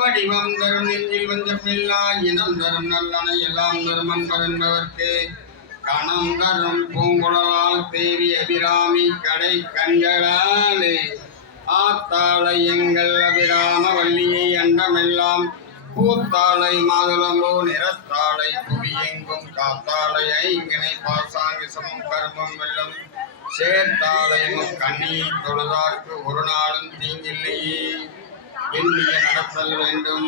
வடிவம் தரும் நெஞ்சில் வஞ்சமில்லா இனம் தரும் நல்லனை எல்லாம் தருமன் பரன்பவர்க்கு கணம் தரும் பூங்குழலால் தேவி அபிராமி கடை கண்களாலே ஆத்தாளை எங்கள் அபிராம வள்ளியை அண்டமெல்லாம் பூத்தாளை மாதுளம்போ நிறத்தாளை புவியெங்கும் காத்தாளை ஐங்கனை பாசாங்கு சமம் கர்மம் வெள்ளம் சேர்த்தாளை கண்ணியை தொழுதாக்கு ஒரு நாளும் தீங்கில்லையே. எண்ணிய நடத்தல் வேண்டும்,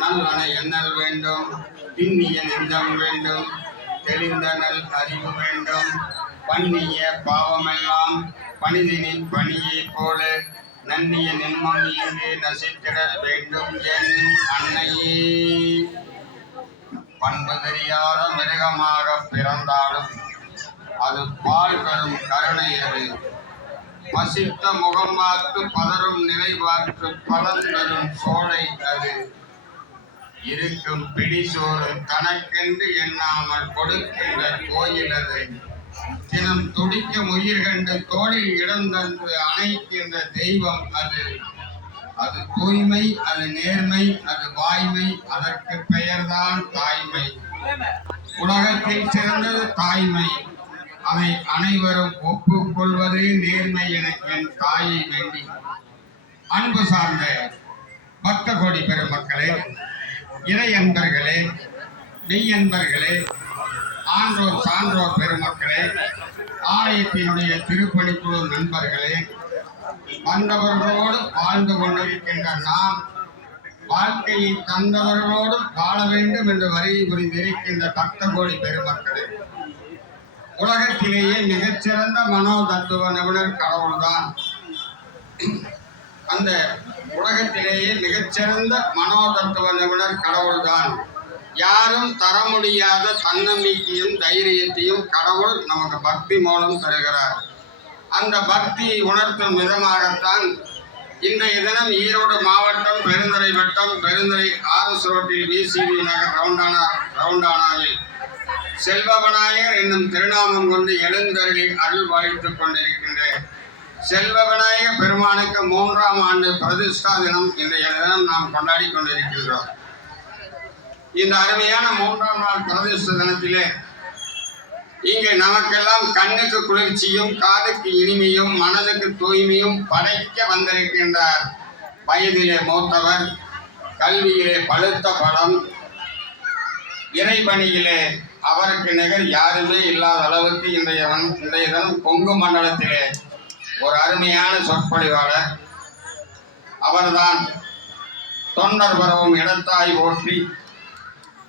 நல்லனை எண்ணல் வேண்டும், திண்ணிய நெஞ்சம் வேண்டும், தெளிந்த நல் அறிவு வேண்டும், பண்ணிய பாவமெல்லாம் பணிதினின் பணியை போல நன்னிய நின்மம் இங்கு நசித்திடல் வேண்டும் என் அன்னையே. பண்பு தெரியாத மிருகமாக பிறந்தாலும் அது பால் தரும் கருணை அது. பசித்த முகம் பார்த்து பதரும் நிலை பார்த்து பலன் தரும் சோலை அது. இருக்கும் பிடிசோறு தனக்கென்று எண்ணாமல் கொடுக்கின்ற கோயில் அது. தினம் துடிக்கும் உயிர் கண்டு தோளில் இடம் தந்து அணைக்கின்ற தெய்வம் அது. அது தூய்மை, அது நேர்மை, அது வாய்மை, அதற்கு பெயர்தான் தாய்மை. உலகத்தில் சிறந்தது தாய்மை. அதை அனைவரும் ஒப்புக்கொள்வது நேர்மை என என் தாயை வேண்டி. அன்பு சார்ந்த பக்த கோடி பெருமக்களே, இறை அன்பர்களே, மெய்யன்பர்களே, ஆன்றோர் சான்றோர் பெருமக்களே, ஆலயத்தினுடைய திருப்பணிக்குழு நண்பர்களே, வந்தவர்களோடு வாழ்ந்து கொண்டிருக்கின்ற நாம் வாழ்க்கையை தந்தவர்களோடு வாழ வேண்டும் என்று வரியை புரிந்திருக்கின்ற பக்த கோடி பெருமக்களே, உலகத்திலேயே மிகச்சிறந்த மனோ தத்துவ நிபுணர் கடவுள்தான். அந்த உலகத்திலேயே மிகச்சிறந்த மனோ தத்துவ நிபுணர் கடவுள்தான். யாரும் தர முடியாத தன்னம்பிக்கையும் தைரியத்தையும் கடவுள் நமக்கு பக்தி மூலம் தருகிறார். அந்த பக்தியை உணர்த்தும் விதமாகத்தான் இன்றைய தினம் ஈரோடு மாவட்டம் பெருந்துறை வட்டம் பெருந்துறை ஆர்எஸ் ரோட்டில் விசிவி நகர் ரவுண்டானாவில் செல்வவிநாயகர் என்னும் திருநாமம் கொண்டு எழுந்தருளி அருள் பாலித்துக் கொண்டிருக்கின்ற செல்வவிநாயக பெருமானுக்கு 3ஆம் ஆண்டு பிரதிஷ்டா தினம் இன்றைய தினம் நாம் கொண்டாடி கொண்டிருக்கின்றோம். இந்த அருமையான 3ஆம் நாள் பிரதிஷ்ட தினத்திலே இங்கே நமக்கெல்லாம் கண்ணுக்கு குளிர்ச்சியும் காதுக்கு இனிமையும் மனதுக்கு தூய்மையும் படைக்க வந்திருக்கின்றார். வயதிலே மூத்தவர், கல்வியிலே பழுத்த படம், இறைபணியிலே அவருக்கு நிகர் யாருமே இல்லாத அளவுக்கு இன்றைய தினம் கொங்கு மண்டலத்திலே ஒரு அருமையான சொற்பொழிவாளர். அவர்தான் தொண்டர் பரவும் இடத்தாய் போற்றி,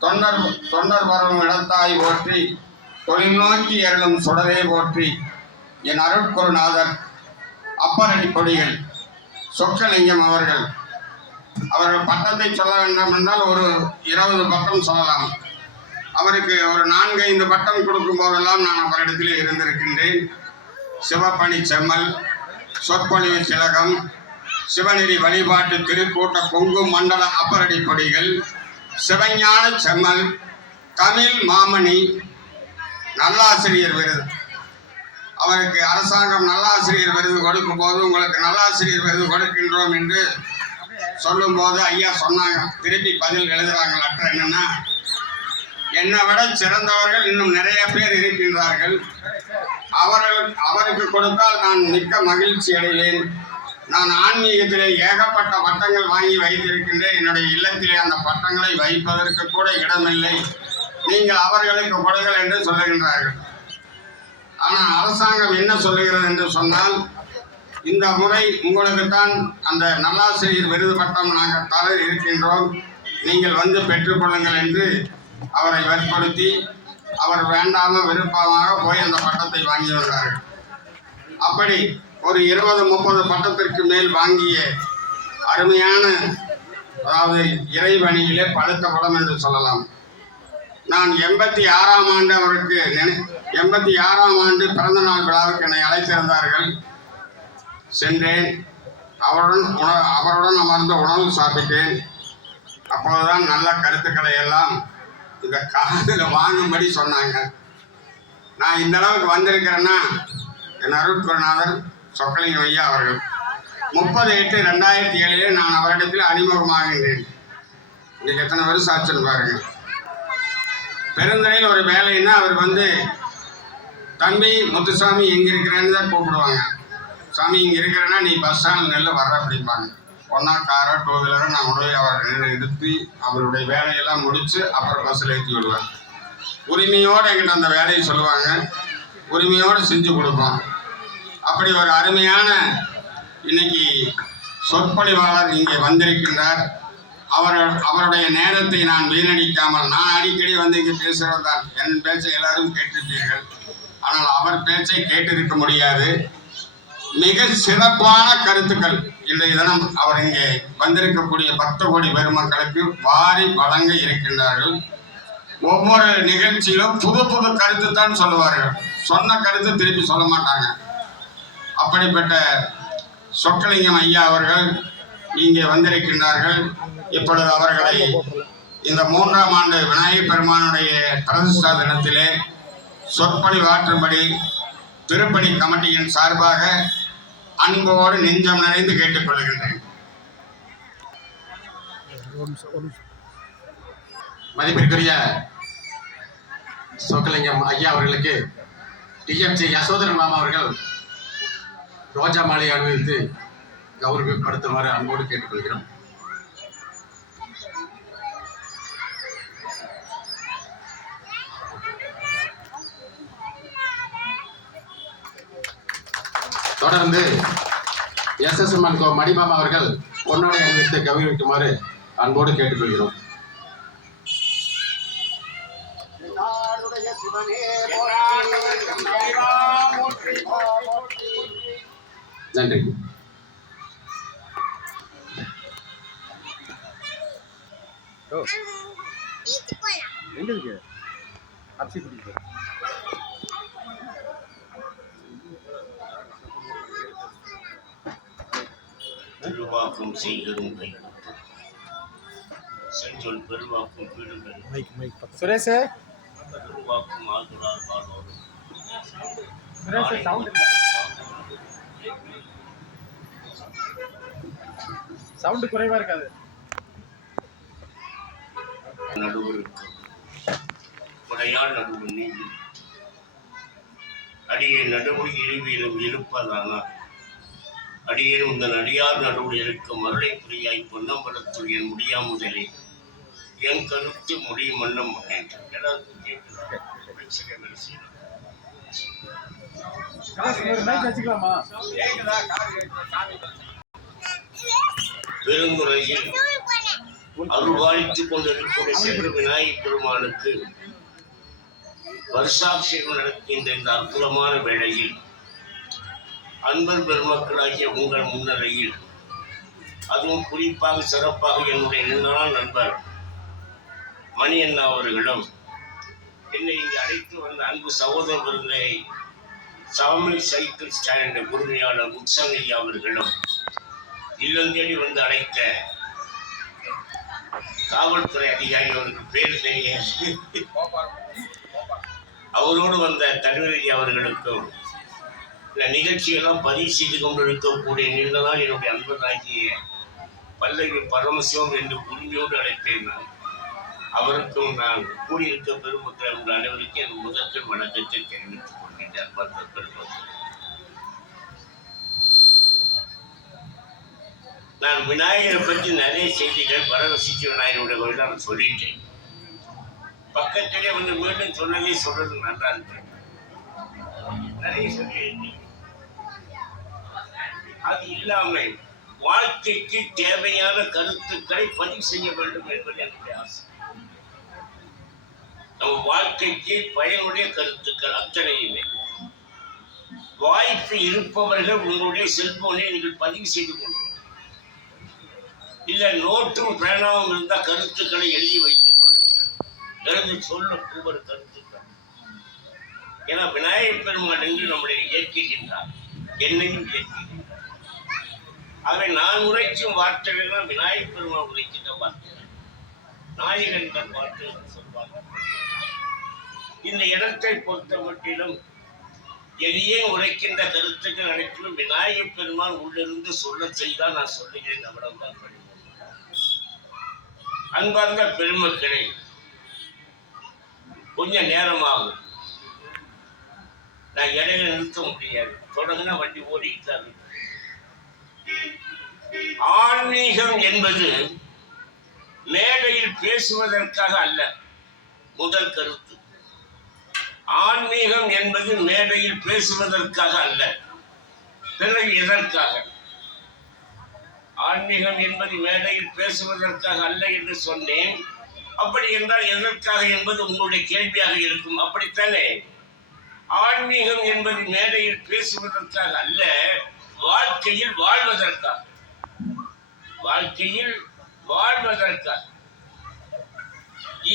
தொண்டர் பரவும் இடத்தாய் போற்றி, தொழில் நோக்கி அருளும் சுடரே போற்றி, என் அருட்குருநாதர் அப்பரடி கொடிகள் சொக்கலிங்கம் அவர்கள். அவர்கள் பட்டத்தை சொல்ல வேண்டும் என்றால் ஒரு 20 பட்டம் சொல்லலாம். அவருக்கு ஒரு 4-5 பட்டம் கொடுக்கும் போதெல்லாம் நான் அவரிடத்தில் இருந்திருக்கின்றேன். சிவப்பணி செம்மல், சொற்பொழிவு திலகம், சிவநெறி வழிபாட்டு திருக்கூட்ட கொங்கு மண்டல அப்பரடி கொடிகள், சிவஞான செம்மல், தமிழ் மாமணி, நல்லாசிரியர் விருது. அவருக்கு அரசாங்கம் நல்லாசிரியர் விருது கொடுக்கும் போது உங்களுக்கு நல்லாசிரியர் விருது கொடுக்கின்றோம் என்று சொல்லும் போது ஐயா சொன்னாங்க. திருப்பி பதில் எழுதுறாங்க லெட்டர். என்னன்னா, என்னை விட சிறந்தவர்கள் இன்னும் நிறைய பேர் இருக்கின்றார்கள். அவருக்கு கொடுத்தால் நான் மிக்க மகிழ்ச்சி அடைவேன். நான் ஆன்மீகத்திலே ஏகப்பட்ட பட்டங்கள் வாங்கி வைத்திருக்கின்றேன். என்னுடைய இல்லத்திலே அந்த பட்டங்களை வைப்பதற்கு கூட இடமில்லை. நீங்கள் அவர்களுக்கு கொடுங்கள் என்று சொல்லுகின்றார்கள். ஆனால் அரசாங்கம் என்ன சொல்லுகிறது என்று சொன்னால், இந்த முறை உங்களுக்குத்தான் அந்த நல்லாசிரியர் விருது பட்டம் நாங்கள் தர இருக்கின்றோம், நீங்கள் வந்து பெற்றுக்கொள்ளுங்கள் என்று அவரை வற்புறுத்தி அவர் வேண்டாம விருப்பமாக போய் அந்த பட்டத்தை வாங்கி வந்தார்கள். அப்படி ஒரு 20-30 பட்டத்திற்கு மேல் வாங்கிய அருமையான, அதாவது இறைவணியிலே பழுத்த படம் என்று சொல்லலாம். நான் 86ஆம் ஆண்டு அவருக்கு 86ஆம் ஆண்டு பிறந்த நாள் விழாவுக்கு என்னை அழைத்திருந்தார்கள். சென்றேன். அவருடன் அமர்ந்து உணவு சாப்பிட்டேன். அப்போதுதான் நல்ல கருத்துக்களை எல்லாம் இந்த காலத்தில் வாங்கும்படி சொன்னாங்க. நான் இந்த அளவுக்கு வந்திருக்கிறேன்னா என் அருட்குருநாதர் சொக்கலிங்கம் ஐயா அவர்கள் 30/8/2007 நான் அவரிடத்தில் அறிமுகமாகின்றேன். இன்னைக்கு எத்தனை வருஷம் ஆச்சுன்னு பாருங்க. பெருந்துறையில் ஒரு வேலைன்னா அவர் வந்து தம்பி முத்துசாமி எங்க இருக்கிறேன்னு தான் கூப்பிடுவாங்க. சாமி இங்க இருக்கிறேன்னா நீ பஸ் ஸ்டாண்ட் நெல்ல வர்ற அப்படிம்பாங்க. ஒன்னா காரோ 2 வீலரோ நான் கொண்டு போய் அவர் நிறுத்தி அவருடைய வேலையெல்லாம் முடிச்சு அப்புறம் பஸ்ஸில் ஏற்றி விடுவேன். உரிமையோடு எங்கிட்ட அந்த வேலையை சொல்லுவாங்க, உரிமையோடு செஞ்சு கொடுப்போம். அப்படி ஒரு அருமையான இன்னைக்கு சொற்பொழிவாளர் இங்கே வந்திருக்கின்றார். அவருடைய நேரத்தை நான் வீணடிக்காமல், நான் அடிக்கடி வந்து இங்கே பேசுகிறது தான், என் பேச்சை எல்லாரும் கேட்டிருப்பீர்கள். ஆனால் அவர் பேச்சை கேட்டிருக்க முடியாது. மிக சிறப்பான கருத்துக்கள் இன்றைய தினம் அவர் இங்கே வந்திருக்கக்கூடிய 10 கோடி பெருமக்களுக்கு வாரி வழங்க இருக்கின்றார்கள். ஒவ்வொரு நிகழ்ச்சியிலும் புது புது கருத்து தான் சொல்லுவார்கள், சொன்ன கருத்து திருப்பி சொல்ல மாட்டாங்க. அப்படிப்பட்ட சொக்கலிங்கம் ஐயா அவர்கள் இங்கே வந்திருக்கின்றார்கள். இப்பொழுது அவர்களை இந்த 3ஆம் ஆண்டு விநாயகப் பெருமானுடைய பிரதிஷ்டா தினத்திலே சொற்பொழிவாற்றும்படி திருப்பணி கமிட்டியின் சார்பாக அன்போடு நெஞ்சம் நிறைந்து கேட்டுக்கொள்கின்றேன். மதிப்பிற்குரிய சொக்கலிங்கம் ஐயா அவர்களுக்கு டிஎம்சி யசோதரன் மாமா அவர்கள் ரோஜா மாலை அணிவித்து கௌரவப்படுத்துமாறு அன்போடு கேட்டுக்கொள்கிறோம். தொடர்ந்து எஸ்எஸ்எம்என் மணிமாமா அவர்கள் பொன்னாடை அணிவித்து கௌரவிக்குமாறு அன்போடு கேட்டுக்கொள்கிறோம். நன்றி. திருவாக்கும் செய்கிறோம் செஞ்சொல் பெருவாக்கும் சுரேஷ் திருவாக்கும் ஆகுறார் பாடோரும் சவுண்ட் குறைவா இருக்காது. நடுவருக்கு உடையாள் நடுவு நீங்கி அடியை நடுவுள் இழிவிலும் இருப்பதானால் அடியேன் உங்கள் அடியார் நடுவில் இருக்கும் அருளை புரியாய் பொன்னம்பலத்துள் என் முடியாமுதலே என் கருத்து முடியும் மன்னம் பெருந்துறையில் அருள்வாய்த்துக் கொண்டிருக்கூடிய செல்வ விநாயகப் பெருமானுக்கு வருஷாபிஷேகம் நடக்கின்ற இந்த அற்புதமான வேளையில் அன்பர் பெருமக்களாகிய உங்கள் முன்னிலையில், அதுவும் குறிப்பாக சிறப்பாக என்னுடைய நீண்ட நண்பர் மணி அண்ணா அவர்களிடம் என்னை இங்கு அழைத்து வந்த அன்பு சகோதரர்களை சாமி சைக்கிள் ஸ்டாண்ட் உரிமையாளர் முத்சங்கையா அவர்களிடம் இல்லம் தேடி வந்து அழைத்த காவல்துறை அதிகாரி அவருக்கு பேர் தெரிய அவரோடு வந்த தனிவெளி அவர்களுக்கும் இந்த நிகழ்ச்சியெல்லாம் பதிவு செய்து கொண்டிருக்கக்கூடிய நீண்ட நாள் என்னுடைய அன்பனாகிய பல்லவி பரமசிவம் என்று உரிமையோடு அழைப்பேன். நான் அவருக்கும் நான் கூடியிருக்க பெருமக்கள் உங்கள் அனைவருக்கும் என் முதற்கண் வணக்கத்தை தெரிவித்துக் கொள்கின்றேன். பெருமக்கள், நான் விநாயகரை பற்றி நிறைய செய்திகள் பரவசிச்சு விநாயகருடைய கோயில் நான் சொல்லிட்டேன். பக்கத்திலே வந்து மீண்டும் சொன்னதே சொல்றது நல்லா இருக்கு. நிறைய சொல்லியிருக்கேன். அது இல்லாமல் வாழ்க்கைக்கு தேவையான கருத்துக்களை பதிவு செய்ய வேண்டும் என்பது என்னுடைய ஆசை. நம்ம வாழ்க்கைக்கு பயனுடைய கருத்துக்கள் அத்தனையுமே வாய்ப்பு இருப்பவர்கள் உங்களுடைய செல்போனை நீங்கள் பதிவு செய்து கொள்ளுங்கள். இல்ல நோட்டும் பேனாவும் இருந்தால் கருத்துக்களை எழுதி வைத்துக் கொள்ளுங்கள். எழுதி சொல்லும் ஒவ்வொரு கருத்துக்கள். ஏன்னா விநாயகப் பெருமான் என்று நம்முடைய இயக்குகின்றார், என்னையும் இயக்குகின்றார். ஆகவே நான் உரைக்கும் வார்த்தைகள் விநாயகப் பெருமான் உரைக்கின்ற வார்த்தைகள், நாயகன்கள் வார்த்தைகள் சொல்வார்கள். இந்த இடத்தை பொறுத்த மட்டிலும் எளியே உரைக்கின்ற கருத்துக்கள் அனைத்திலும் விநாயகப் பெருமான் உள்ளிருந்து சொல்ல செய்தால் நான் சொல்லுகிறேன். அவ்வளவுதான். அன்பார்ந்த பெருமக்களே, கொஞ்சம் நேரமாகும். நான் இடையில நிறுத்த முடியாது. தொடர்ந்து வண்டி ஓடிக்கிட்டாரு. ஆன்மீகம் என்பது மேடையில் பேசுவதற்காக அல்ல. முதல் கருத்து, ஆன்மீகம் என்பது மேடையில் பேசுவதற்காக அல்ல. பிறகு எதற்காக? ஆன்மீகம் என்பது மேடையில் பேசுவதற்காக அல்ல என்று சொன்னேன். அப்படி என்றால் எதற்காக என்பது உங்களுடைய கேள்வியாக இருக்கும். அப்படித்தானே? ஆன்மீகம் என்பது மேடையில் பேசுவதற்காக அல்ல, வாழ்க்கையில் வாழ்வதற்காக. வாழ்க்கையில் வாழ்வதற்காக.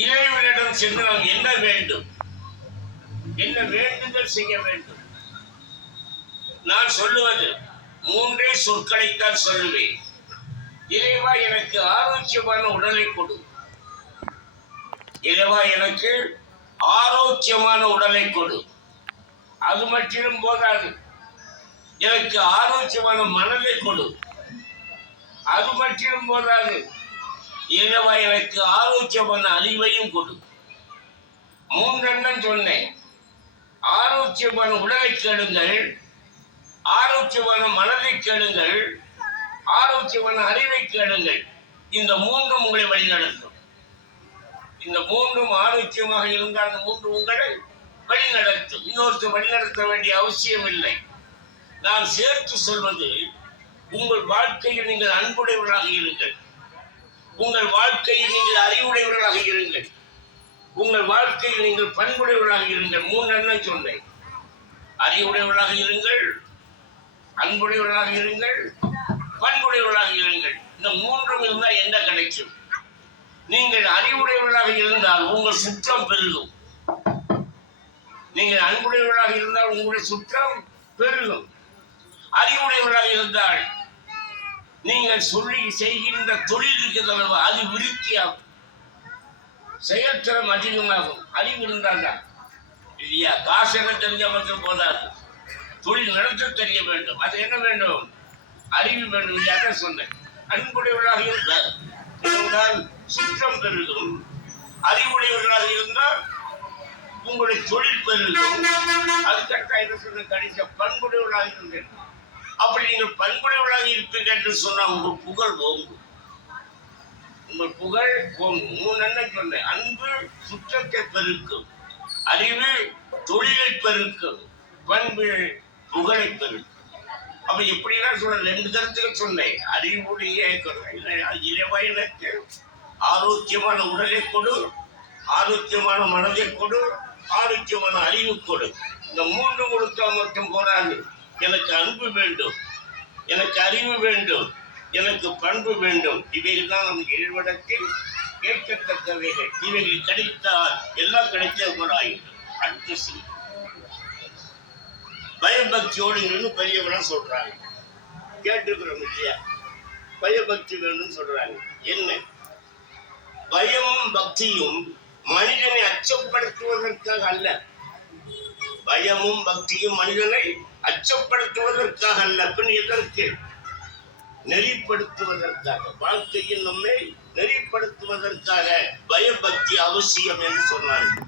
இறைவனிடம் சென்று நாம் என்ன வேண்டும், என்ன வேண்டுதல் செய்ய வேண்டும்? நான் சொல்லுவது 3 சொற்களைத்தான் சொல்லுவேன். இறைவா, எனக்கு ஆரோக்கியமான உடலை கொடு. இறைவா, எனக்கு ஆரோக்கியமான உடலை கொடு. அது மட்டும் போதாது, எனக்கு ஆரோக்கியமான மனதை கொடு. அது மட்டும் போதாது, இறைவா, எனக்கு ஆரோக்கியமான அறிவையும் கொடு. 3 சொன்னேன். ஆரோக்கியமான உடலை கேளுங்கள், ஆரோக்கியமான மனதை கேளுங்கள், ஆரோக்கியமான அறிவை கேளுங்கள். இந்த 3 உங்களை வழிநடத்தும். இந்த 3 ஆரோக்கியமாக இருந்தால் அந்த 3 உங்களை வழிநடத்தும். இன்னொருத்தர் வழிநடத்த வேண்டிய அவசியம் இல்லை. நான் சேர்த்து சொல்வது, உங்கள் வாழ்க்கையில் நீங்கள் அன்புடையவர்களாக இருங்கள். உங்கள் வாழ்க்கையில் நீங்கள் அறிவுடையவர்களாக இருங்கள். உங்கள் வாழ்க்கையில் நீங்கள் பண்புடையவர்களாக இருங்கள். 3 சொன்னேன். அறிவுடையவர்களாக இருங்கள், அன்புடையவர்களாக இருங்கள், பண்புடையவர்களாக இருங்கள். இந்த 3 இருந்தால் என்ன கிடைக்கும்? நீங்கள் அறிவுடையவர்களாக இருந்தால் உங்கள் சுற்றம் பெருகும். நீங்கள் அன்புடையவர்களாக இருந்தால் உங்களுடைய சுற்றம் பெருகும். அறிவுடையவர்களாக இருந்தால் நீங்கள் சொல்லி செய்கின்ற தொழில் இருக்கிறது, அது விருத்தியாகும், செயல்திறம் அதிகமாகும். அறிவு இருந்தால்தான் இல்லையா? காசு என்ன தெரிஞ்ச மட்டும் போதாது, தொழில் நடத்த தெரிய வேண்டும். அது என்ன வேண்டும்? அறிவு வேண்டும். இல்லையா? சொன்னேன். அன்புடையவர்களாக இருந்தால் சுற்றம் பெருகும். அறிவுடையவர்களாக இருந்தால் உங்களுடைய தொழில் பெருகும். அதுக்கடுத்த என்ன சொன்ன? கடைசியா பண்புடையவர்களாக இருந்தேன். அப்படி நீங்கள் பண்புடையவர்களாக இருப்பீர்கள் என்று சொன்னால் உங்கள் புகழ் ஓங்கும். உங்கள் புகழ் ஓங்கும். 3 சொன்னேன். அன்பு சுற்றத்தை பெருக்கும், அறிவு தொழிலை பெருக்கும், பண்பு புகழை பெருக்கும். அப்ப எப்படின்னா சொல்ல 2 கருத்துக்கள் சொன்னேன். அறிவுடைய இறைவனுக்கு ஆரோக்கியமான உடலை கொடு, ஆரோக்கியமான மனதை கொடு, ஆரோக்கியமான அறிவு கொடு. இந்த 3 கொடுத்தா மட்டும் போராது. எனக்கு அன்பு வேண்டும், எனக்கு அறிவு வேண்டும், எனக்கு பண்பு வேண்டும். இவைகள் தான் நமக்கு இறைவனத்தில் கேட்கத்தக்கவைகள். இவைகள் கிடைத்தால் எல்லாம் கிடைத்த போல ஆகிடும். அடுத்த செய்தி, பயபக்தியோடு இருந்து பெரியவனா சொல்றாங்க. கேட்டுக்கிறோம் இல்லையா? பயபக்தி வேணும்னு சொல்றாங்க. என்ன? பயமும் பக்தியும் மனிதனை அச்சப்படுத்துவதற்காக அல்ல. பயமும் பக்தியும் மனிதனை அச்சப்படுத்துவதற்காக அல்ல, பின் எதற்கு? நெறிப்படுத்துவதற்காக. வாழ்க்கையில் நம்மை நெறிப்படுத்துவதற்காக பயபக்தி அவசியம் என்று சொன்னார்கள்.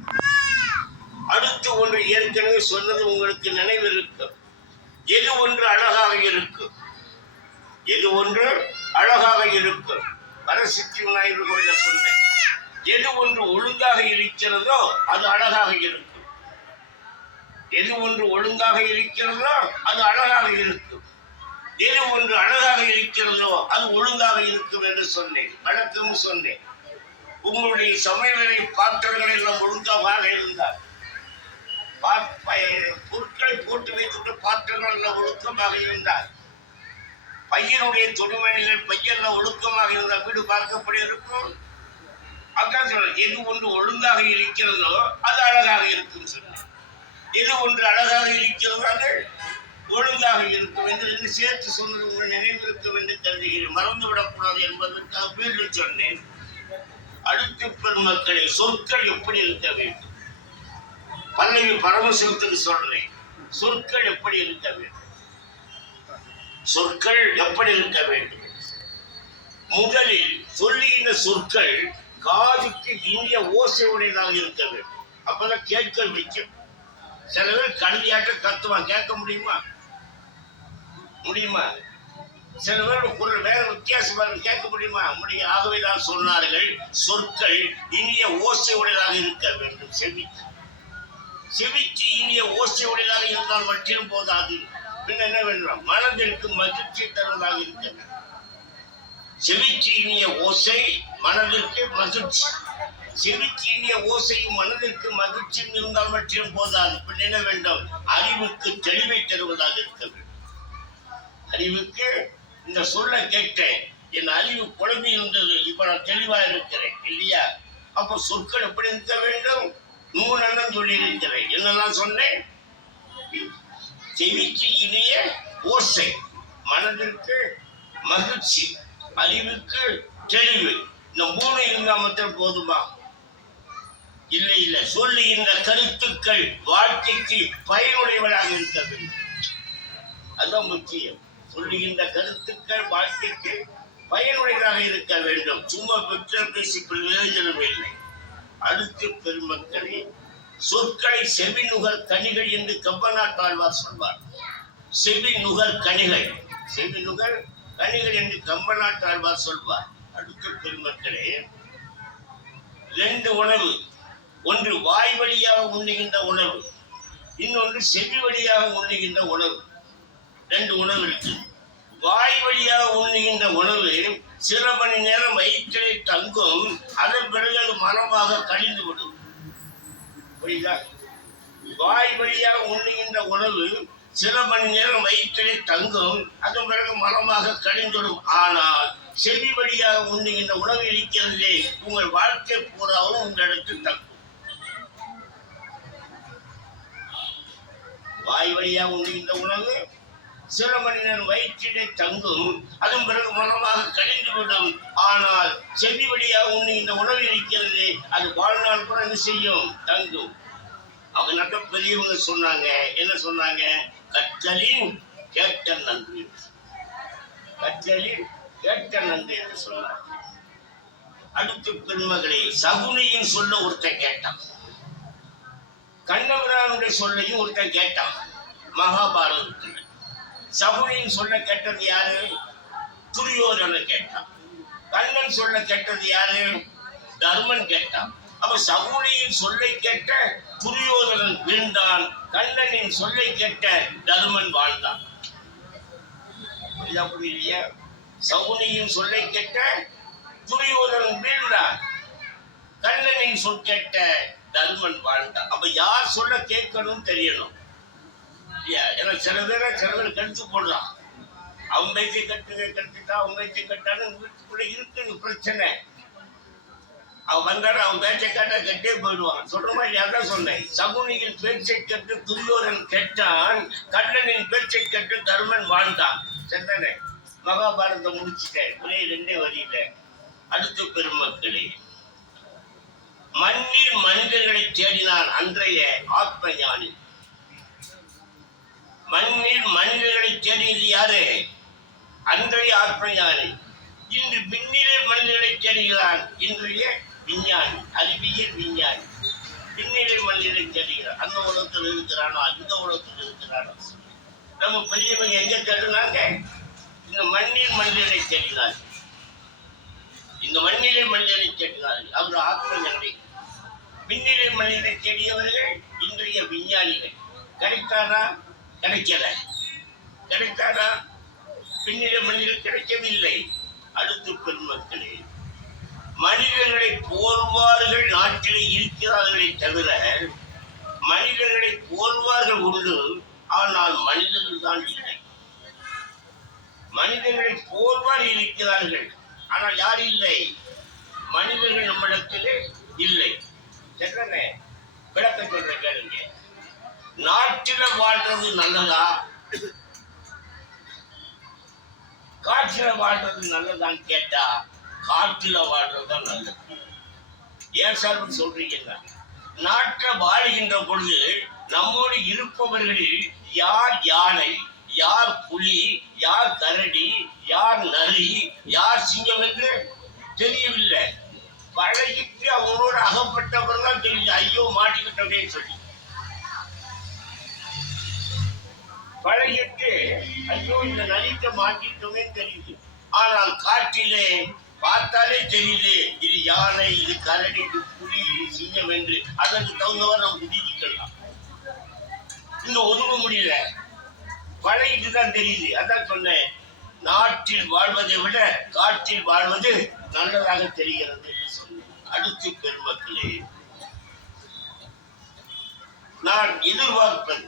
அடுத்து ஒன்று ஏற்கனவே சொன்னது உங்களுக்கு நினைவிருக்கும். எது ஒன்று அழகாக இருக்கும், எது ஒன்று அழகாக இருக்கும். வரசித்தி விநாயகர் கோயில சொன்னேன். எது ஒன்று ஒழுங்காக இருக்கிறதோ அது அழகாக இருக்கும். எது ஒன்று ஒழுங்காக இருக்கிறதோ அது அழகாக இருக்கும். எது ஒன்று அழகாக இருக்கிறதோ அது ஒழுங்காக இருக்கும் என்று சொன்னேன். வழக்கம் சொன்னேன். உங்களுடைய சமையலை பாத்திரங்கள் எல்லாம் ஒழுங்காக இருந்தால், பொருட்களை போட்டு வைத்துள்ள பாத்திரங்கள் எல்லாம் ஒழுக்கமாக இருந்தால், பையனுடைய துணிமணிகள் பையெல்லாம் ஒழுக்கமாக இருந்தால் வீடு பார்க்கப்படி இருக்கும். அதான் சொல்ல, எது ஒன்று ஒழுங்காக இருக்கிறதோ அது அழகாக இருக்கும் சொன்னேன். எது ஒன்று அழகாக இருக்கிறதோ அது ஒழுங்காக இருக்கும் என்று சேர்த்து சொன்னது உங்கள் நினைவிருக்கும் என்று கருதுகிறேன். மறந்துவிடக்கூடாது என்பதற்காக மீண்டும் சொன்னேன். அடுத்த பெருமக்களை, சொற்கள் எப்படி இருக்க வேண்டும்? பல்லவி பரமசிவத்துக்கு சொல்றேன். சொற்கள் எப்படி இருக்க வேண்டும்? சொற்கள் எப்படி இருக்க வேண்டும்? முதலில் சொல்லுகின்ற சொற்கள் காதுக்கு இனிய ஓசை உடையதாக இருக்க வேண்டும். அப்பதான் கேட்க வைக்கும். சில பேர் கல்வியாட்ட கத்துவான், கேட்க முடியுமா? முடியுமா? சில பேர் குரல் வேற வித்தியாசமா கேட்க முடியுமா? முடியும். ஆகவேதான் சொன்னார்கள், சொற்கள் இனிய ஓசை உடையதாக இருக்க வேண்டும். செவிக்கு இனிய ஓசை உடையதாக இருந்தால் மட்டும் போதாது. பின்ன என்ன வேண்டும்? மனதிற்கு மகிழ்ச்சி தருவதாக இருக்க வேண்டும். செவிக்கு இனிய ஓசை, மனதிற்கு மகிழ்ச்சி. செவிக்கு இனிய ஓசையும் மனதிற்கு மகிழ்ச்சியும் இருந்தால் மட்டும் போதாது. பின் என்ன வேண்டும்? அறிவுக்கு தெளிவை தருவதாக இருக்க வேண்டும். அறிவுக்கு இந்த சொல்ல கேட்டேன், என் அறிவு குழம்பி இருந்தது, இப்ப நான் தெளிவா இருக்கிறேன் இல்லையா? அப்போ சொற்கள் எப்படி இருக்க வேண்டும்? 100 எண்ணம் சொல்லி இருக்கிறேன். என்னெல்லாம் சொன்னேன்? செவிக்கு இனிய ஓசை, மனதிற்கு மகிழ்ச்சி, அறிவுக்கு தெளிவு. இந்த 3 இருந்தா மட்டும் போதுமா? இல்லை இல்லை. சொல்லுகின்ற கருத்துக்கள் வாழ்க்கைக்கு பயனுடையவராக இருக்க வேண்டும். அதுதான் முக்கியம். சொல்லுகின்ற கருத்துக்கள் வாழ்க்கைக்கு பயனுடையதாக இருக்க வேண்டும். சும்மா பெற்ற பேசி பிரயோஜனம் இல்லை. அடுத்து பெருமக்களே, சொற்களை செவி நுகர் கனிகள் என்று கம்பநாட்டாழ்வார் சொல்வார். செவி நுகர் கனிகள், செவி நுகர் கனிகள் என்று கம்பநாட்டாழ்வார் சொல்வார். அடுத்து பெருமக்களே, 2 உணவு, ஒன்று வாய் வழியாக உண்ணுகின்ற உணவு, இன்னொன்று செவி வழியாக உண்ணுகின்ற உணவு. 2 உணவு இருக்கு. வாய் வழியாக உண்ணுகின்ற உணவு சில மணி நேரம் வயிற்றிலே தங்கும், அதன் பிறகு அது மனமாக கழிந்து விடும். புரியுதா? வாய் வழியாக உண்ணுகின்ற உணவு சில மணி நேரம் வயிற்றிலே தங்கும், அதன் பிறகு மனமாக கழிந்துவிடும். ஆனால் செவி வழியாக உண்ணுகின்ற உணவு இருக்கிறதே, உங்கள் வாழ்க்கை பூராவும் உங்களிடத்தில் தங்கும். வாய் வழியாக உண்ணுகின்ற உணவு சில மணி நேரம் வயிற்றிலே தங்கும், அதன் பிறகு மனமாக கழிந்துவிடும். ஆனால் செவி வழியாக உண்ணுகின்ற உணவு இருக்கிறது, அது வாழ்நாள் கூட என்ன செய்யும்? தங்கும். அவங்க நல்ல பெரியவங்க சொன்னாங்க. என்ன சொன்னாங்க? கற்றலின் கேட்ட நன்றி, கற்றலின் கேட்ட நன்றி என்று சொன்னாங்க. அடுத்து பெருமகளே, சகுனியின் சொல்ல ஒருத்தன் கேட்டான், கண்ணபிரானுடைய சொல்லையும் ஒருத்தன் கேட்டான். மகாபாரதத்தில் சகுனியின் சொல்ல கேட்டது யாரு? துரியோதனை கேட்டான். கண்ணன் சொல்ல கேட்டது யாரு? தர்மன் கேட்டான். அப்ப சகுனியின் சொல்லை கேட்ட துரியோதனன் வீழ்ந்தான், கண்ணனின் சொல்லை கேட்ட தர்மன் வாழ்ந்தான். புரியலையா? சகுனியின் சொல்லை கேட்ட துரியோதனன் வீழ்ந்தான், கண்ணனின் சொல் கேட்ட தர்மன் வாழ்ந்தான். அப்ப யார் சொல்ல கேட்கணும்னு தெரியணும். ஏன்னா சில பேர் கழிச்சு போடலாம். அவன் பேச்சை கட்டுட்டா அவன் பேச்சை கட்டான்னு வீட்டுக்குள்ள இருக்கு பிரச்சனை. அவன் வந்தாரு, அவன் பேச்சை கட்டா கட்டே போயிடுவான். சொல்ற மாதிரி யார்தான் சொன்னேன்? சகுனியின் பேச்சை கட்டு துரியோதன் கெட்டான், கண்ணனின் பேச்சை கட்டு தர்மன் வாழ்ந்தான். சென்றனே, மகாபாரதத்தை முடிச்சுட்டேன். ஒரே 2 வரியில. அடுத்த பெருமக்களே, மண்ணில் மனிதர்களை தேடினான் அன்றைய ஆத்ம ஞானி. மண்ணில் மனிதர்களை தேடியது யாரு? அன்றைய ஆத்ம ஞானி. இன்று விண்ணிலே மனிதர்களை தேடுகிறான் இன்றைய விஞ்ஞானி, அறிவியல் விஞ்ஞானி. விண்ணிலே மனிதர்களை தேடுகிறான். அந்த உலகத்தில் இருக்கிறானா, இந்த உலகத்தில் இருக்கிறானா? நம்ம பெரியவங்க எங்க தேடினாங்க? இந்த மண்ணில் மனிதர்களை தேடினார். இந்த மண்ணிலே மனிதரை தேடினார்கள். அவர் ஆத்ம ஞானி. விண்ணிலே மனிதரை தேடியவர்கள் இன்றைய விஞ்ஞானிகள். கிடைத்தானா? கிடைக்கல. கிடைத்தாரா? பின்னிட மனிதர்கள் கிடைக்கவில்லை. அடுத்து பெருமக்களே, மனிதர்களை போர்வார்கள் நாட்டிலே இருக்கிறார்களே தவிர மனிதர்களை போர்வார்கள் உண்டு, ஆனால் மனிதர்கள் தான் இல்லை. மனிதர்களை போர்வார் இருக்கிறார்கள், ஆனால் யார் இல்லை? மனிதர்கள் நம்மிடத்திலே இல்லை. சென்றனே, விளக்க சொல்ற கேளுங்க. நாட்டில வாழ்றது நல்லதா, காற்றில வாழ்றது நல்லதான்னு கேட்டா காற்றில வாழ்றதுதான் நல்லது. ஏன் சார் சொல்றீங்க? நாட்டில் வாழ்கின்ற பொழுது நம்மோடு இருப்பவர்களில் யார் யானை, யார் புலி, யார் கரடி, யார் நரி, யார் சிங்கம் என்று தெரியவில்லை. பழகிட்டு அவங்களோட அகப்பட்டவர்கள் தான் தெரியுது. ஐயோ மாட்டிக்கிட்டோமே சொல்லி பழகிட்டு ஐயோ இந்த நரிக்க மாட்டிட்டோமே தெரியுது. ஆனால் காட்டிலே பார்த்தாலே தெரியுது இது யானை, இது கரடி, இது புலி, இது சிங்கம் என்று. அதற்கு தகுந்தவரை நம்ம குதிக்கலாம். இங்க ஒதுங்க முடியல, பழகிட்டு தான் தெரியுது. அதான் சொன்னேன், நாட்டில் வாழ்வதை விட காட்டில் வாழ்வது நல்லதாக தெரிகிறது என்று சொன்னேன். அடுத்து பெருமக்களே, நான் எதிர்பார்ப்பது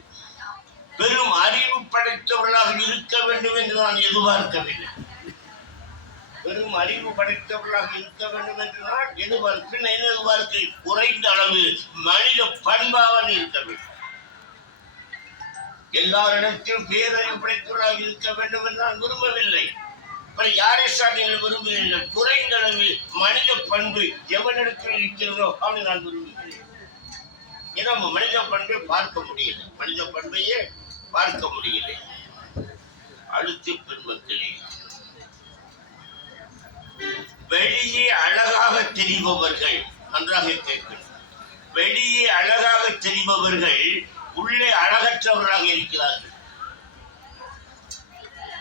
பெரும் அறிவு படைத்தவர்களாக இருக்க வேண்டும் என்று நான் எதிர்பார்க்கவில்லை. பெரும் அறிவு படைத்தவர்களாக இருக்க வேண்டும் என்று நான் எதிர்பார்க்கிறேன். குறைந்த அளவு மனித பண்பாவது இருக்க வேண்டும். எல்லாரிடத்திலும் பேரறிவு படைத்தவர்களாக இருக்க வேண்டும் என்று நான் விரும்பவில்லை. யாரை சாதிகள் விரும்புகிறீர்கள்? குறைந்த அளவு மனித பண்பு எவனிடத்தில் இருக்கிறதோ அவனை நான் விரும்புகிறேன். ஏன்னா மனித பண்பை பார்க்க முடியல, மனித பண்பையே பார்க்க முடியலை. அடுத்து பெண்மக்களே, வெளியே அழகாக தெரிபவர்கள், நன்றாக கேட்கணும், வெளியே அழகாக தெரிபவர்கள் உள்ளே அழகற்றவர்களாக இருக்கிறார்கள்.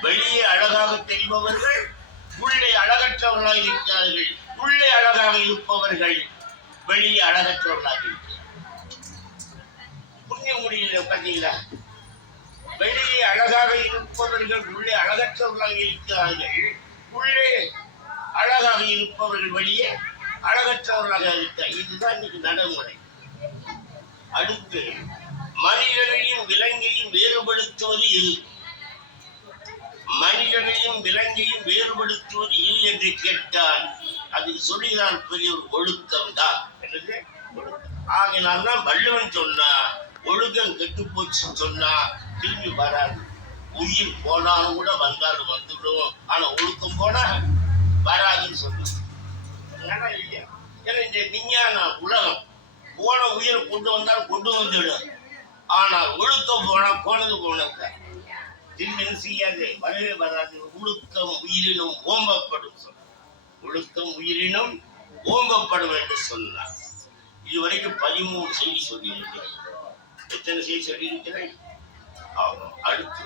வெளியே அழகாக தெரிபவர்கள் உள்ளே அழகற்றவர்களாக இருக்கிறார்கள். உள்ளே அழகாக இருப்பவர்கள் வெளியே அழகற்றவர்களாக இருக்கிறார்கள். புரிய முடியல பார்த்தீங்களா? வெளியே அழகாக இருப்பவர்கள் உள்ளே அழகற்றவர்களாக இருக்கிறார்கள். உள்ளே அழகாக இருப்பவர்கள் வெளியே அழகற்றவர்களாக இருக்கிறார். இதுதான் இன்னைக்கு நடைமுறை. அடுத்து, மனிதனையும் விலங்கையும் வேறுபடுத்துவது எது? மனிதனையும் விலங்கையும் வேறுபடுத்துவது எது என்று கேட்டால் அதுக்கு சொல்லுகிறான் பெரிய ஒரு ஒழுக்கம் தான். என்னது? ஆகினால் தான் வள்ளுவன் சொன்னா, ஒழுக்கம் கெட்டு போச்சுன்னு சொன்னா திரும்பி வராது. உயிர் போனாலும் கூட வந்தாலும் வந்துவிடும், ஆனா ஒழுக்கம் போனா வராதுன்னு சொல்லுவோம். இல்லையா? ஏன்னா இந்த விஞ்ஞான உலகம் போன உயிரை கொண்டு வந்தாலும் கொண்டு வந்துவிடும், ஆனால் ஒழுக்கம் போனா போனது போனது திரும்பி செய்யாது, வரவே வராது. ஒழுக்கம் உயிரினும் ஓம்பப்படும் சொல். ஒழுக்கம் உயிரினும் ஓம்பப்படும் என்று சொன்னார். இதுவரைக்கும் 13 செய்தி சொல்லியிருக்கிறேன். எத்தனை செய்தி சொல்லியிருக்கிறேன்? அடுத்து,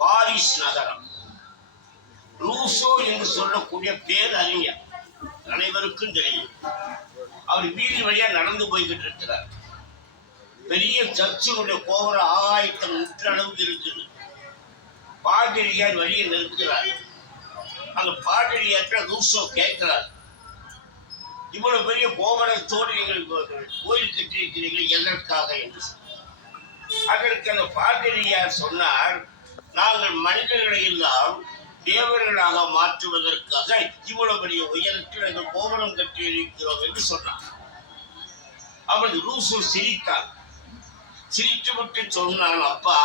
பாரிஸ் நகரம். ரூசோ என்று சொல்லக்கூடிய பேரறிஞர் அனைவருக்கும் தெரியும். அவர் வீதி வழியா நடந்து போய்கிட்டு இருக்கிறார். பெரிய சர்ச்சினுடைய கோபுரம் 1000 மீட்டர் அளவுக்கு இருக்குது. பாதிரியார் வழியை நிறுத்துகிறார். அந்த பாதிரியாற்ற ரூசோ கேட்கிறார், இவ்வளவு பெரிய கோபுரத்தோடு நீங்கள் கோயில் கட்டியிருக்கிறீர்கள் எதற்காக என்று சொன்னார். அதற்கு அந்த பாதிரியார் சொன்னார், நாங்கள் மனிதர்களை எல்லாம் தேவர்களாக மாற்றுவதற்காக இவ்வளவு பெரிய உயரத்தில் நாங்கள் கோபுரம் கட்டி இருக்கிறோம் என்று சொன்னார். அவன் ரூசோ சிரித்தார். சிரித்து விட்டு சொன்னான், அப்பா,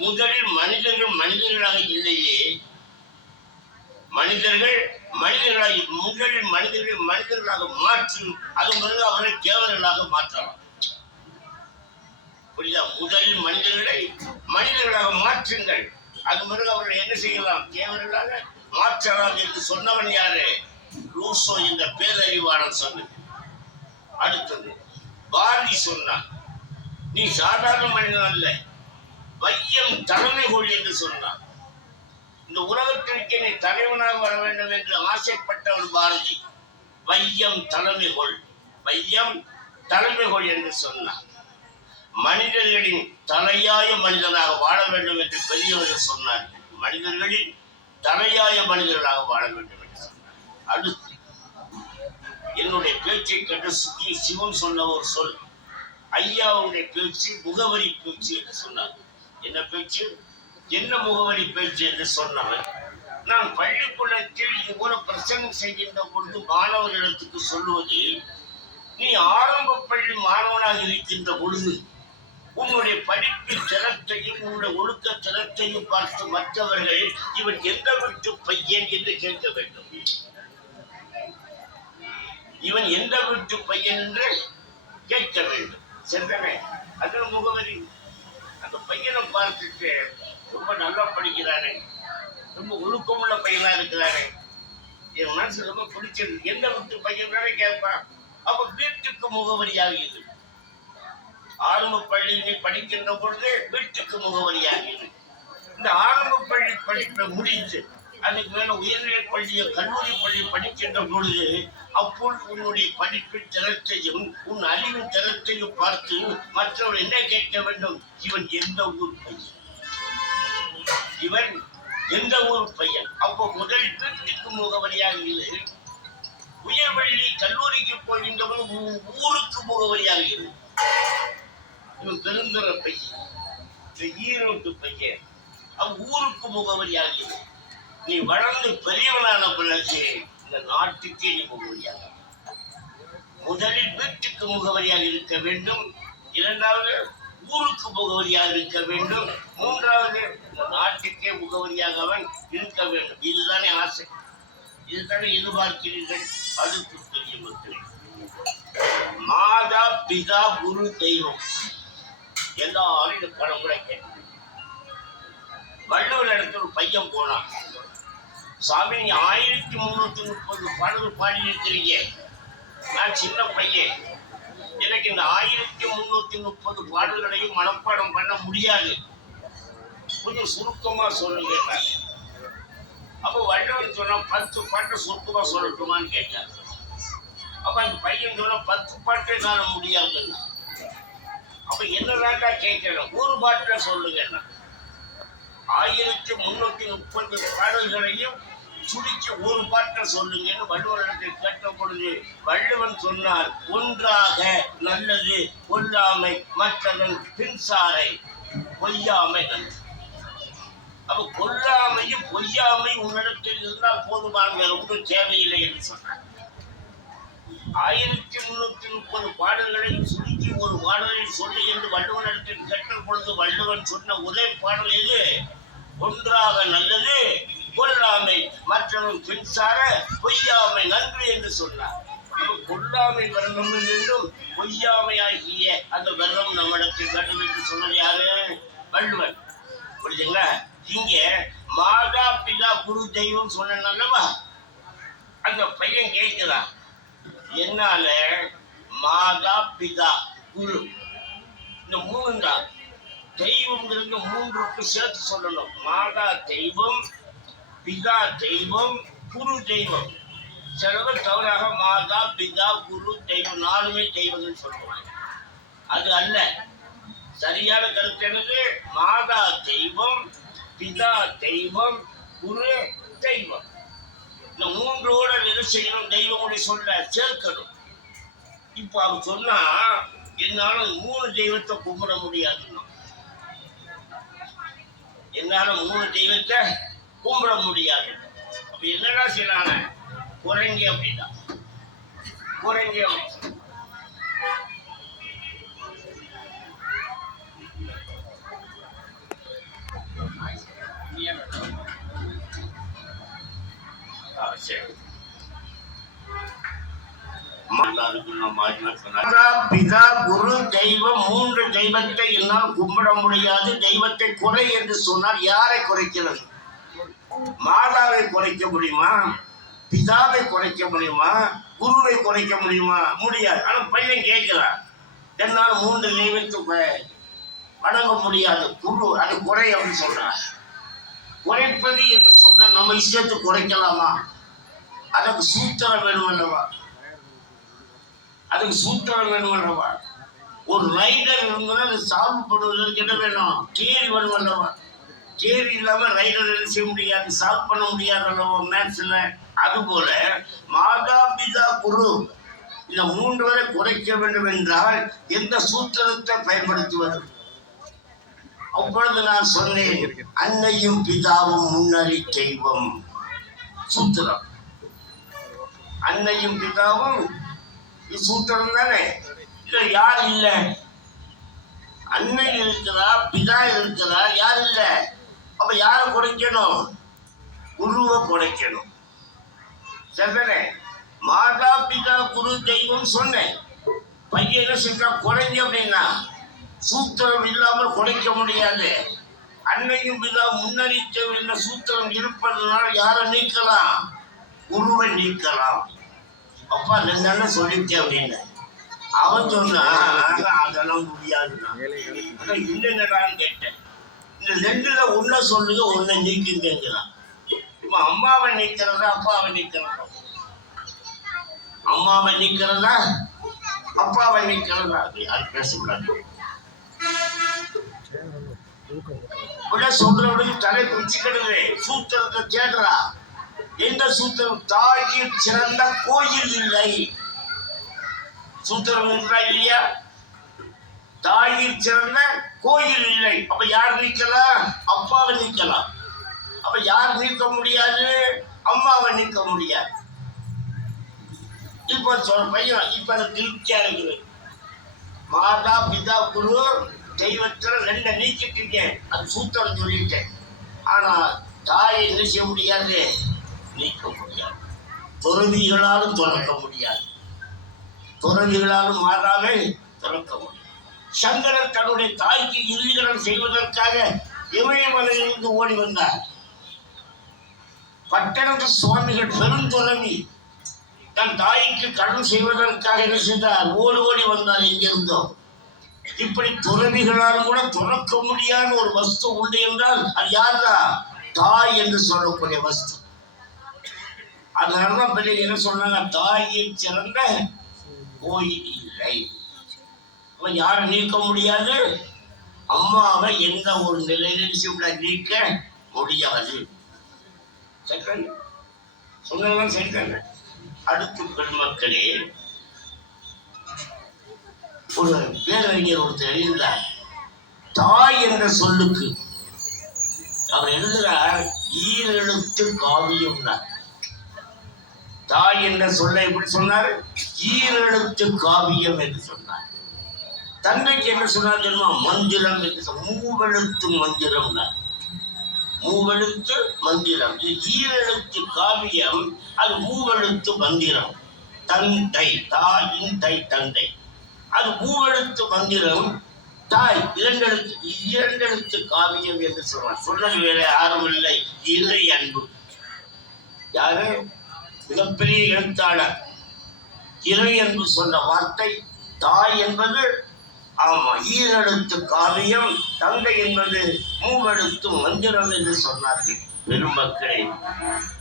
முதலில் மனிதர்கள் மனிதர்களாக இல்லையே, முதலில் மனிதர்களாக மாற்றி அது பிறகு அவரை தேவர்களாக மாற்றலாம். புரியுதா? முதலில் மனிதர்களாக மாற்றுங்கள், அது பிறகு அவர்கள் என்ன செய்யலாம்? தேவர்களாக மாற்றலாம் என்று சொன்னவன் யாரு? ரூசோ என்ற பேரறிவாளன் சொன்னது. அடுத்தது, பாரதி சொன்னான், நீ சாதாரண மனிதன் அல்ல, வையம் தலைமை கொள் என்று சொன்னான். இந்த உலகத்திற்கு நீ தலைவனாக வர வேண்டும் என்று ஆசைப்பட்டவன் பாரதி. வையம் தலைமை கொள், வையம் தலைமை கொள் என்று சொன்னான். மனிதர்களின் தலையாய மனிதனாக வாழ வேண்டும் என்று பெரியவர்கள் சொன்னார். மனிதர்களின் தலையாய மனிதர்களாக வாழ வேண்டும் என்று சொன்னார். அடுத்து, என்னுடைய பேச்சை கண்டு சிவன் சொன்ன ஒரு சொல், ஐயாவுடைய பேச்சு முகவரி பேச்சு என்று சொன்னார். என்ன பேச்சு? என்ன முகவரி பேச்சு என்று சொன்னால், நான் பள்ளிக்கூடத்தில் இது போல பிரசங்கம் செய்கின்ற பொழுது மாணவர்களுக்கு சொல்லுவது, நீ ஆரம்ப பள்ளி மாணவனாக இருக்கின்ற பொழுது உன்னுடைய படிப்பின் திறத்தையும் உன்னுடைய ஒழுக்க திறத்தையும் பார்த்து மற்றவர்கள் இவன் எந்த வீட்டு பையன் என்று கேட்க வேண்டும். இவன் எந்த வீட்டு பையன் என்று கேட்க வேண்டும். சென்றவே அது முகவரி. அந்த பையனை பார்த்துட்டு ரொம்ப நல்லா படிக்கிறானே, ரொம்ப ஒழுக்கமுள்ள பையனா இருக்கிறானே, என் மனசு ரொம்ப பிடிச்சது. எந்த வீட்டு பையன் கேட்பான். அப்ப வீட்டுக்கு முகவரியாகிறது. ஆரம்ப பள்ளியினை படிக்கின்ற பொழுது வீட்டுக்கு முகவரியாகிறது. இந்த ஆரம்ப பள்ளி படிப்பை முடித்து அதுக்கு மேல உயர்நிலை பள்ளியை கல்லூரி பள்ளி படிக்கின்ற பொழுது அப்பொழுது உன்னுடைய படிப்பின் தரத்தையும் உன் அறிவின் தரத்தையும் பார்த்து மற்றவர் என்ன கேட்க வேண்டும்? இவன் எந்த ஊர் பையன், இவன் எந்த ஊர் பையன். அப்போ முதல் வீட்டுக்கு முகவரியாகிறது. உயர்வள்ளி கல்லூரிக்கு போகின்றவன் ஊருக்கு முகவரியாகிறது. இவன் பெருந்துற பையன், ஈரோட்டு பையன், அவன் ஊருக்கு முகவரியாகிறது. நீ வளர்ந்து பெரியவனான பிறகு இந்த நாட்டுக்கே நீ முகவரியாக. முதலில் வீட்டுக்கு முகவரியாக இருக்க வேண்டும், இரண்டாவது ஊருக்கு முகவரியாக இருக்க வேண்டும், மூன்றாவது இந்த நாட்டுக்கே முகவரியாக அவன் இருக்க வேண்டும். இதுதானே ஆசை, இதுதானே எதிர்பார்க்கிறீர்கள். அடுத்து பெரிய மக்கள், மாதா பிதா குரு தெய்வம் எல்லாரும் இந்த படம் கூட கேட்க. வள்ளுவர் இடத்துல ஒரு பையன் போனான். சாமி, நீங்க 1330 பாடல் பாடியிருக்கிறீங்க. நான் சின்ன பையன், எனக்கு இந்த 1330 பாடல்களையும் மனப்பாடம் பண்ண முடியாது, கொஞ்சம் சுருக்கமா சொல்லுங்க. அப்ப வள்ளுவர் சொன்னா 10 பாட்டை சுருக்கமா சொல்லட்டுமான்னு கேட்டார். அப்ப அந்த பையன் சொன்னா 10 பாட்டை காண முடியாதுன்னா. அப்ப என்னதாண்டா கேட்கணும், ஒரு பாட்டை சொல்லுங்க. 1330 பாடல்களையும் சுருக்கி ஒரு பாட்டை சொல்லுங்கன்னு வள்ளுவரிடத்தில் கேட்ட பொழுது வள்ளுவன் சொன்னார், ஒன்றாக நல்லது கொல்லாமை மற்றவன் பின்சாரை பொய்யாமை நல்லது. அப்ப கொல்லாமையும் பொய்யாமை உன்னிடத்தில் இருந்தால் போதுமான ஒன்றும் தேவையில்லை என்று சொன்னார். 1330 பாடல்களையும் சுருக்கி ஒரு பாடலை சொல்லி என்று வள்ளுவனிடத்தில் கேட்ட பொழுது வள்ளுவன் சொன்ன ஒரே பாடல் எது? ஒன்றாக நல்லது கொல்லாமை மற்றவன் பின்சார பொய்யாமை நன்று என்று சொன்னார். கொல்லாமை வரணும் என்றும் பொய்யாமை ஆகிய அந்த வெள்ளம் நம்மிடத்தில் வேண்டும் என்று சொன்னது யாரு? வள்ளுவன். புரியுதுங்களா? இங்க மாதா பிதா குரு தெய்வம் சொன்னல்லவா, அந்த பையன் கேட்கிறான், என்னால மாதா பிதா குரு இந்த 3 தான். தெய்வம்ங்கிறது 3க்கு சேர்த்து சொல்லணும். மாதா தெய்வம், பிதா தெய்வம், குரு தெய்வம். சிலவர் தவறாக மாதா பிதா குரு தெய்வம் 4மே தெய்வம்னு சொல்லுவாங்க. அது அல்ல. சரியான கருத்து என்னது? மாதா தெய்வம், பிதா தெய்வம், குரு தெய்வம். இந்த 3ஓட எது செய்யணும்? தெய்வமுடைய சொல்ல சேர்க்கணும். இப்ப அவர் சொன்னா என்னால 3 தெய்வத்தை கும்பிட முடியாதுன்னா, என்னால 3 தெய்வத்தை கும்பிட முடியாது. அப்ப என்னடா செய்யறாங்க? குறைங்க அப்படின்னா குறைங்க அப்படி. பிதா குரு தெய்வம் 3 தெய்வத்தை என்னால் கும்பிட முடியாது, தெய்வத்தை குறை என்று சொன்னால் யாரை குறைக்கிறது? மாதாவை குறைக்க முடியுமா? பிதாவை குறைக்க முடியுமா? குருவை குறைக்க முடியுமா? முடியாது. ஆனா பையன் கேட்கிறான், என்னால் 3 தெய்வத்தை வணங்க முடியாது, குரு அது குறை அப்படின்னு சொல்றான். குறைப்பது என்று சொன்னா நம்ம இஷ்டத்தை குறைக்கலாமா? அதுக்கு சூத்திரம் வேணும் அல்லவா? அதுக்கு சூத்திரம் வேணும் அல்லவா? ஒரு ரைடர் இருந்தாலும் அதை சால்வ் பண்ணுவதற்கு என்ன வேணும்? தியரி வேணும் அல்லவா? தியரி இல்லாம ரைடர் செய்ய முடியாது, சால்வ் பண்ண முடியாது அல்லவா மேத்ஸ்ல? அதுபோல மாதா பிதா குரு இந்த 3 வரை குறைக்க வேண்டும் என்றால் எந்த சூத்திரத்தை பயன்படுத்துவது? அப்பொழுது நான் சொன்னேன், அன்னையும் பிதாவும் முன்னறி தெய்வம். சூத்திரம் அன்னையும் பிதாவும் சூத்திரம் தானே? இல்ல யார் இல்ல? அன்னை இருக்கிறா, பிதா இருக்கிறா, யார் இல்ல? அப்ப யாரை குறைக்கணும்? குருவை குறைக்கணும். சரிதானே? மாதா பிதா குரு தெய்வம் சொன்னேன். பையன் என்ன செஞ்சா குறைங்க அப்படின்னா சூத்திரம் இல்லாமல் குறைக்க முடியாது. அன்னையும் பிதா முன்னறித்த என்ற சூத்திரம் இருப்பதனால யாரை நீக்கலாம்? குருவை நீக்கலாம். அப்பா ரெண்டு சொல்லிட்டேன் அப்படின்னு அவன் சொன்னா அதெல்லாம் முடியாதுன்னா இல்லைங்கடான்னு கேட்டேன். இந்த ரெண்டுல ஒன்ன சொல்லுங்க, ஒன்ன நீக்குங்கிறான். இப்ப அம்மாவை நீக்கிறதா அப்பாவை நீக்கிறதா? அம்மாவை நீக்கிறதா அப்பாவை நீக்கிறதா? அது பேசக்கூடாது. சொல்றவனுக்கு தலை பிடிச்சுக்கிடுது. சூத்திரத்தை தேடுறா. எந்த சூத்திரம்? தாயில் சிறந்த கோயில் இல்லை. சூத்திரம் இருக்கா இல்லையா? தாயில் சிறந்த கோயில் இல்லை. அப்ப யார் நீக்கலாம்? அப்பாவை நீக்கலாம். அப்ப யார் நீக்க முடியாது? அம்மாவை நீக்க முடியாது. இப்ப சொல்ற பையன் இப்ப திருப்தியா இருக்குது. மாதா பிதா குரு தெய்வத்துல ரெண்ட நீக்கிட்டீங்க, அது சூத்திரம் சொல்லிட்டேன். ஆனா தாயை என்ன செய்ய முடியாது? நீக்க முடியாது. துறவிகளாலும் துறக்க முடியாது. துறவிகளாலும் மாதாவை துறக்க முடியாது. சங்கரர் தன்னுடைய தாய்க்கு இறுதிகடன் செய்வதற்காக இமயமலையிலிருந்து ஓடி வந்தார். பட்டணத்து சுவாமிகள் பெருந்துறவி தன் தாய்க்கு கடன் செய்வதற்காக என்ன செய்தார்? ஓடி வந்தார் எங்கிருந்தோ. இப்படி துறவிகளாலும் கூட துறக்க முடியாத ஒரு வஸ்து உண்டு என்றால் அது யாரா? தாய் என்று சொல்லக்கூடிய வஸ்து. அதனாலதான் பிள்ளைங்க என்ன சொன்னாங்க? தாயில் சிறந்த கோயில் இல்லை. யாரை நீக்க முடியாது? அம்மாவை எந்த ஒரு நிலையிலும் நீக்க முடியாது. சொன்ன சரிதாங்க. அடுத்து பெருமக்களே, ஒரு பேரறிஞர் ஒருத்தர் எழுதினார். தாய் என்ற சொல்லுக்கு அவர் எழுதுகிறார் ஈரெழுத்து காவியம். தாய் என்ற சொல்லை எப்படி சொன்னார்? ஈரெழுத்து காவியம் என்று சொன்னார். தந்தைக்கு என்ன சொன்னார் தெரியுமா? மந்திரம் என்று சொன்ன மூவெழுத்து மந்திரம். மூவெழுத்து மந்திரம். இது ஈரெழுத்து காவியம், அது மூவெழுத்து மந்திரம். தந்தை, தாயின் தை தந்தை, அது மூவெழுத்து மந்திரம். தாய் இரண்டெழுத்து காவியம் என்று சொன்னார். சொன்னது வேற யாரும் இல்லை, இறை அன்பு. யாரு? மிகப்பெரிய எழுத்தாளர். இறை அன்பு சொன்ன வார்த்தை தாய் என்பது ஆமா ஈரெழுத்து காவியம், தந்தை என்பது மூவெழுத்து மந்திரம் என்று சொன்னார்கள். பெருமக்களை,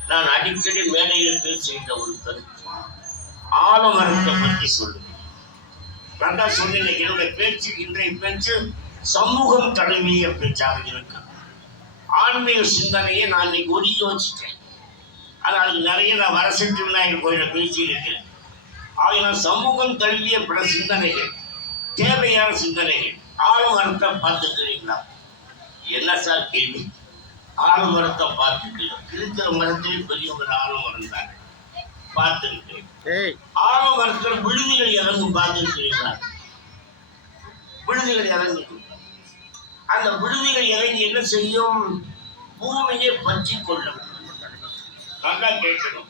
நான் அடிக்கடி மேடையில் பேசுகின்ற ஒரு கருத்து ஆலமரத்தை பற்றி சொல்லுவேன். நான் தான் சொன்னேன், என்னுடைய பேச்சு இன்றைய பேச்சு சமூகம் தழுவிய பேச்சாக இருக்கு. ஆன்மீக சிந்தனையை நான் இன்னைக்கு ஒதுக்கி வச்சுட்டேன். ஆனால் அதுக்கு நிறைய நான் வரசெஞ்சு விநாயகர் கோயில பேசியிருக்கேன். ஆகிய சமூகம் தழுவிய பல சிந்தனைகள், தேவையான சிந்தனைகள். ஆலமரத்தை பார்த்துக்கிறீங்களா? என்ன சார் கேள்வி? ஆலமரத்தை பார்த்துக்கிறோம். இருக்கிற மரத்திலே பெரிய ஒரு ஆலமரம் தான் பார்த்துருக்கிறேன். ஆலமரத்தில் விழுதுகள் இறங்கும் பார்த்துருக்கிறீங்களா? விழுதுகள் இறங்கும். அந்த விழுதுகள் இறங்கி என்ன செய்யும்? பூமியை பற்றி கொள்ளும். நல்லா கேட்கணும்.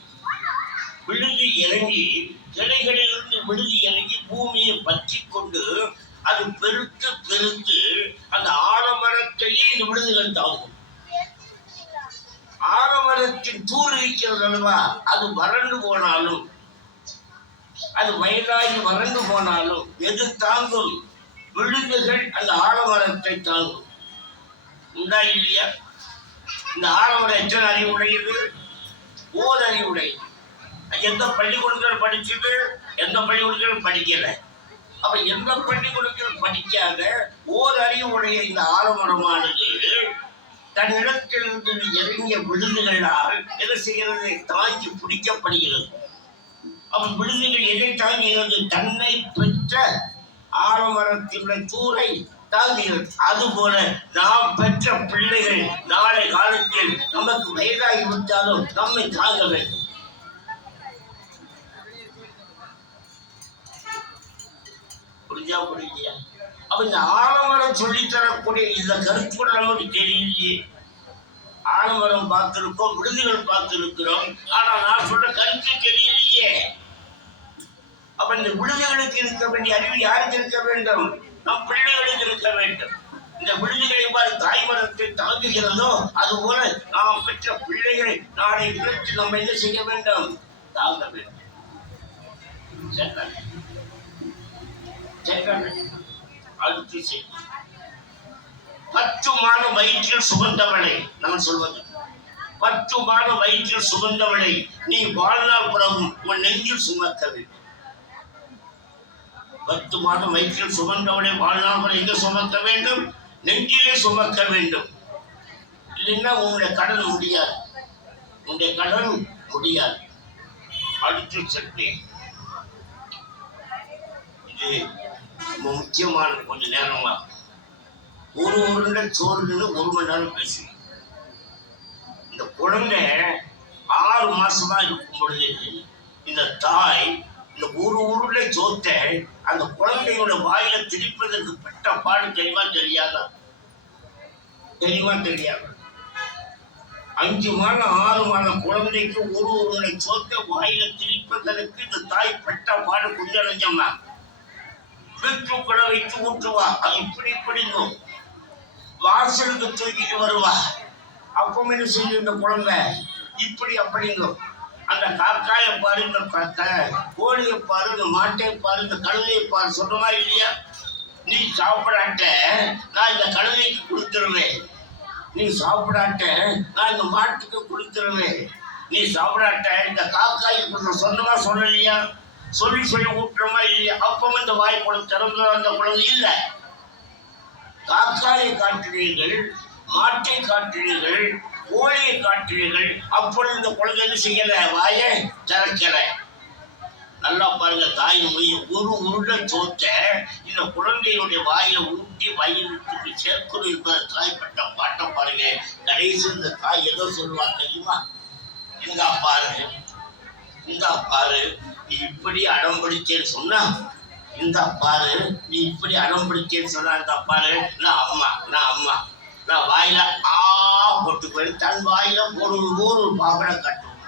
விழுது இறங்கி கிளைகளிலிருந்து விழுது இறங்கி பூமியை பற்றி கொண்டு அது பெருத்து பெருத்து அந்த ஆலமரத்தையே இந்த விழுதுகள் தாங்கும். ஆலமரத்தின் தூர் இருக்கிறது அல்லவா, அது வறண்டு போனாலும், அது வயதாகி வறண்டு போனாலும் எது தாங்கும்? விழுதுகள் அந்த ஆலமரத்தை தாங்கும். உண்டா இல்லையா? இந்த ஆலமரம் எத்தனை அறிவுடையது? ஓர் அறிவுடையது. எந்த பள்ளிக்கூடத்தில் படிச்சுட்டு எந்த பள்ளிக்கூடத்திலும் படிக்கல. அப்ப எந்த பள்ளிக்கூடத்தில் படிக்காத ஓர் அறிவுடைய இந்த ஆலமரமானது தன்னிடத்திலிருந்து இறங்கிய விழுதுகளால் என்ன செய்கிறது? தாங்கி பிடிக்கப்படுகிறது. அவன் விழுதுகள் எதை தாங்குகிறது? தன்னை பெற்ற ஆலமரத்தின் தூரை தாங்குகிறது. அதுபோல நாம் பெற்ற பிள்ளைகள் நாளை காலத்தில் நமக்கு வயதாகி விட்டாலும் நம்மை தாங்க வேண்டும். புரிஞ்சா புரியலையா? அப்ப இந்த ஆலமரம் சொல்லித்தரக்கூடிய இந்த கருத்து கூட நமக்கு தெரியலையே. ஆலமரம் பார்த்திருக்கோம், விடுதிகள் பார்த்திருக்கிறோம், ஆனா நான் சொல்ற கருத்து தெரியலையே. அப்ப இந்த விடுதிகளுக்கு இருக்க வேண்டிய அறிவு யாருக்கு இருக்க வேண்டும்? நம் பிள்ளைகளுக்கு இருக்க வேண்டும். இந்த விடுதிகள் எவ்வாறு தாய்மரத்தை தாங்குகிறதோ அதுபோல நாம் பெற்ற பிள்ளைகளை நாளை விடுத்து நம்ம என்ன செய்ய வேண்டும்? தாங்க வேண்டும். அடுத்து செய்தி 10 மாதம் வயிற்றில் சுமந்தவளை நம்ம சொல்வது 10 மாதம் வயிற்றில் சுமந்தவளை நீ வாழ்நாள் புறவும் உன் நெஞ்சில் சுமக்க வேண்டும். 10 மாதம் வயிற்றில் சுமந்தவளை வாழ்நாள் எங்க சுமக்க வேண்டும்? நெஞ்சிலே சுமக்க வேண்டும். இல்லைன்னா உங்களுடைய கடன் முடியாது, உங்களுடைய கடன் முடியாது. அடுத்து சட்டை இது முக்கியமான கொஞ்ச நேரமா ஒரு உருண்டை சோறுன்னு 1 மணி நேரம் பேசு. இந்த குழந்தை 6 மாசமா இருக்கும் பொழுது இந்த தாய் இந்த ஒரு உருளை சோத்தை அந்த குழந்தையோட வாயில திணிப்பதற்கு பெற்ற பாடு தெரியுமா தெரியாதா? தெரியுமா தெரியாது? 5 மாதம் 6 மாதம் குழந்தைக்கு ஒரு உருளை சோத்தை வாயில திணிப்பதற்கு இந்த தாய் பெற்ற பாடு கொஞ்சம் நெஞ்சமா. வீட்டுக்குள்ள வைத்து ஊற்றுவா, அது இப்படி பிடிக்கும். வாசலுக்கு தூக்கிட்டு வருவா, அப்ப என்ன செய்யும் இந்த குழந்தை? இப்படி அப்படிங்கும். அந்த காக்காயை பாரு, இந்த கோழியை பாரு, இந்த மாட்டை பாரு, இந்த கழுதையை பாரு, சொல்றமா இல்லையா? நீ சாப்பிடாட்ட நான் இந்த கழுதைக்கு கொடுத்துருவேன், நீ சாப்பிடாட்ட நான் இந்த மாட்டுக்கு கொடுத்துருவேன், நீ சாப்பிடாட்ட இந்த காக்காய்க்கு சொந்தமா சொல்லலையா? சொல்லி சொல்லி ஊட்டுறமா இல்லையா? அப்ப இந்த வாய்ப்புடன் திறந்து அந்த குழந்தை இல்லை. காக்காயை காட்டுவீர்கள், மாட்டை காட்டுவீர்கள், கோழியை காட்டுவீர்கள், அப்பொழுது இந்த குழந்தை என்ன செய்யல? வாயை திறக்கல. நல்லா பாருங்க, தாய் மொழி ஒரு உருளை சோத்தை இந்த குழந்தையுடைய வாயில ஊட்டி வயிற்றுக்கு சேர்க்கணும் என்பதை தாய்ப்பட்ட பாட்டம் பாருங்க. கடைசி இந்த தாய் எதோ சொல்லுவா தெரியுமா? இந்தா பாரு, இந்தா பாரு, நீ இப்படி அடம் பிடிச்சேன்னு சொன்னா, இந்தா பாரு நீ இப்படி அடம் பிடிச்சேன்னு சொன்னா, இந்த பாரு நான் அம்மா, நான் அம்மா, நான் வாயில போட்டுக்கொண்டு தன் வாயில போடும் ஒரு பாப்படை கட்டும்.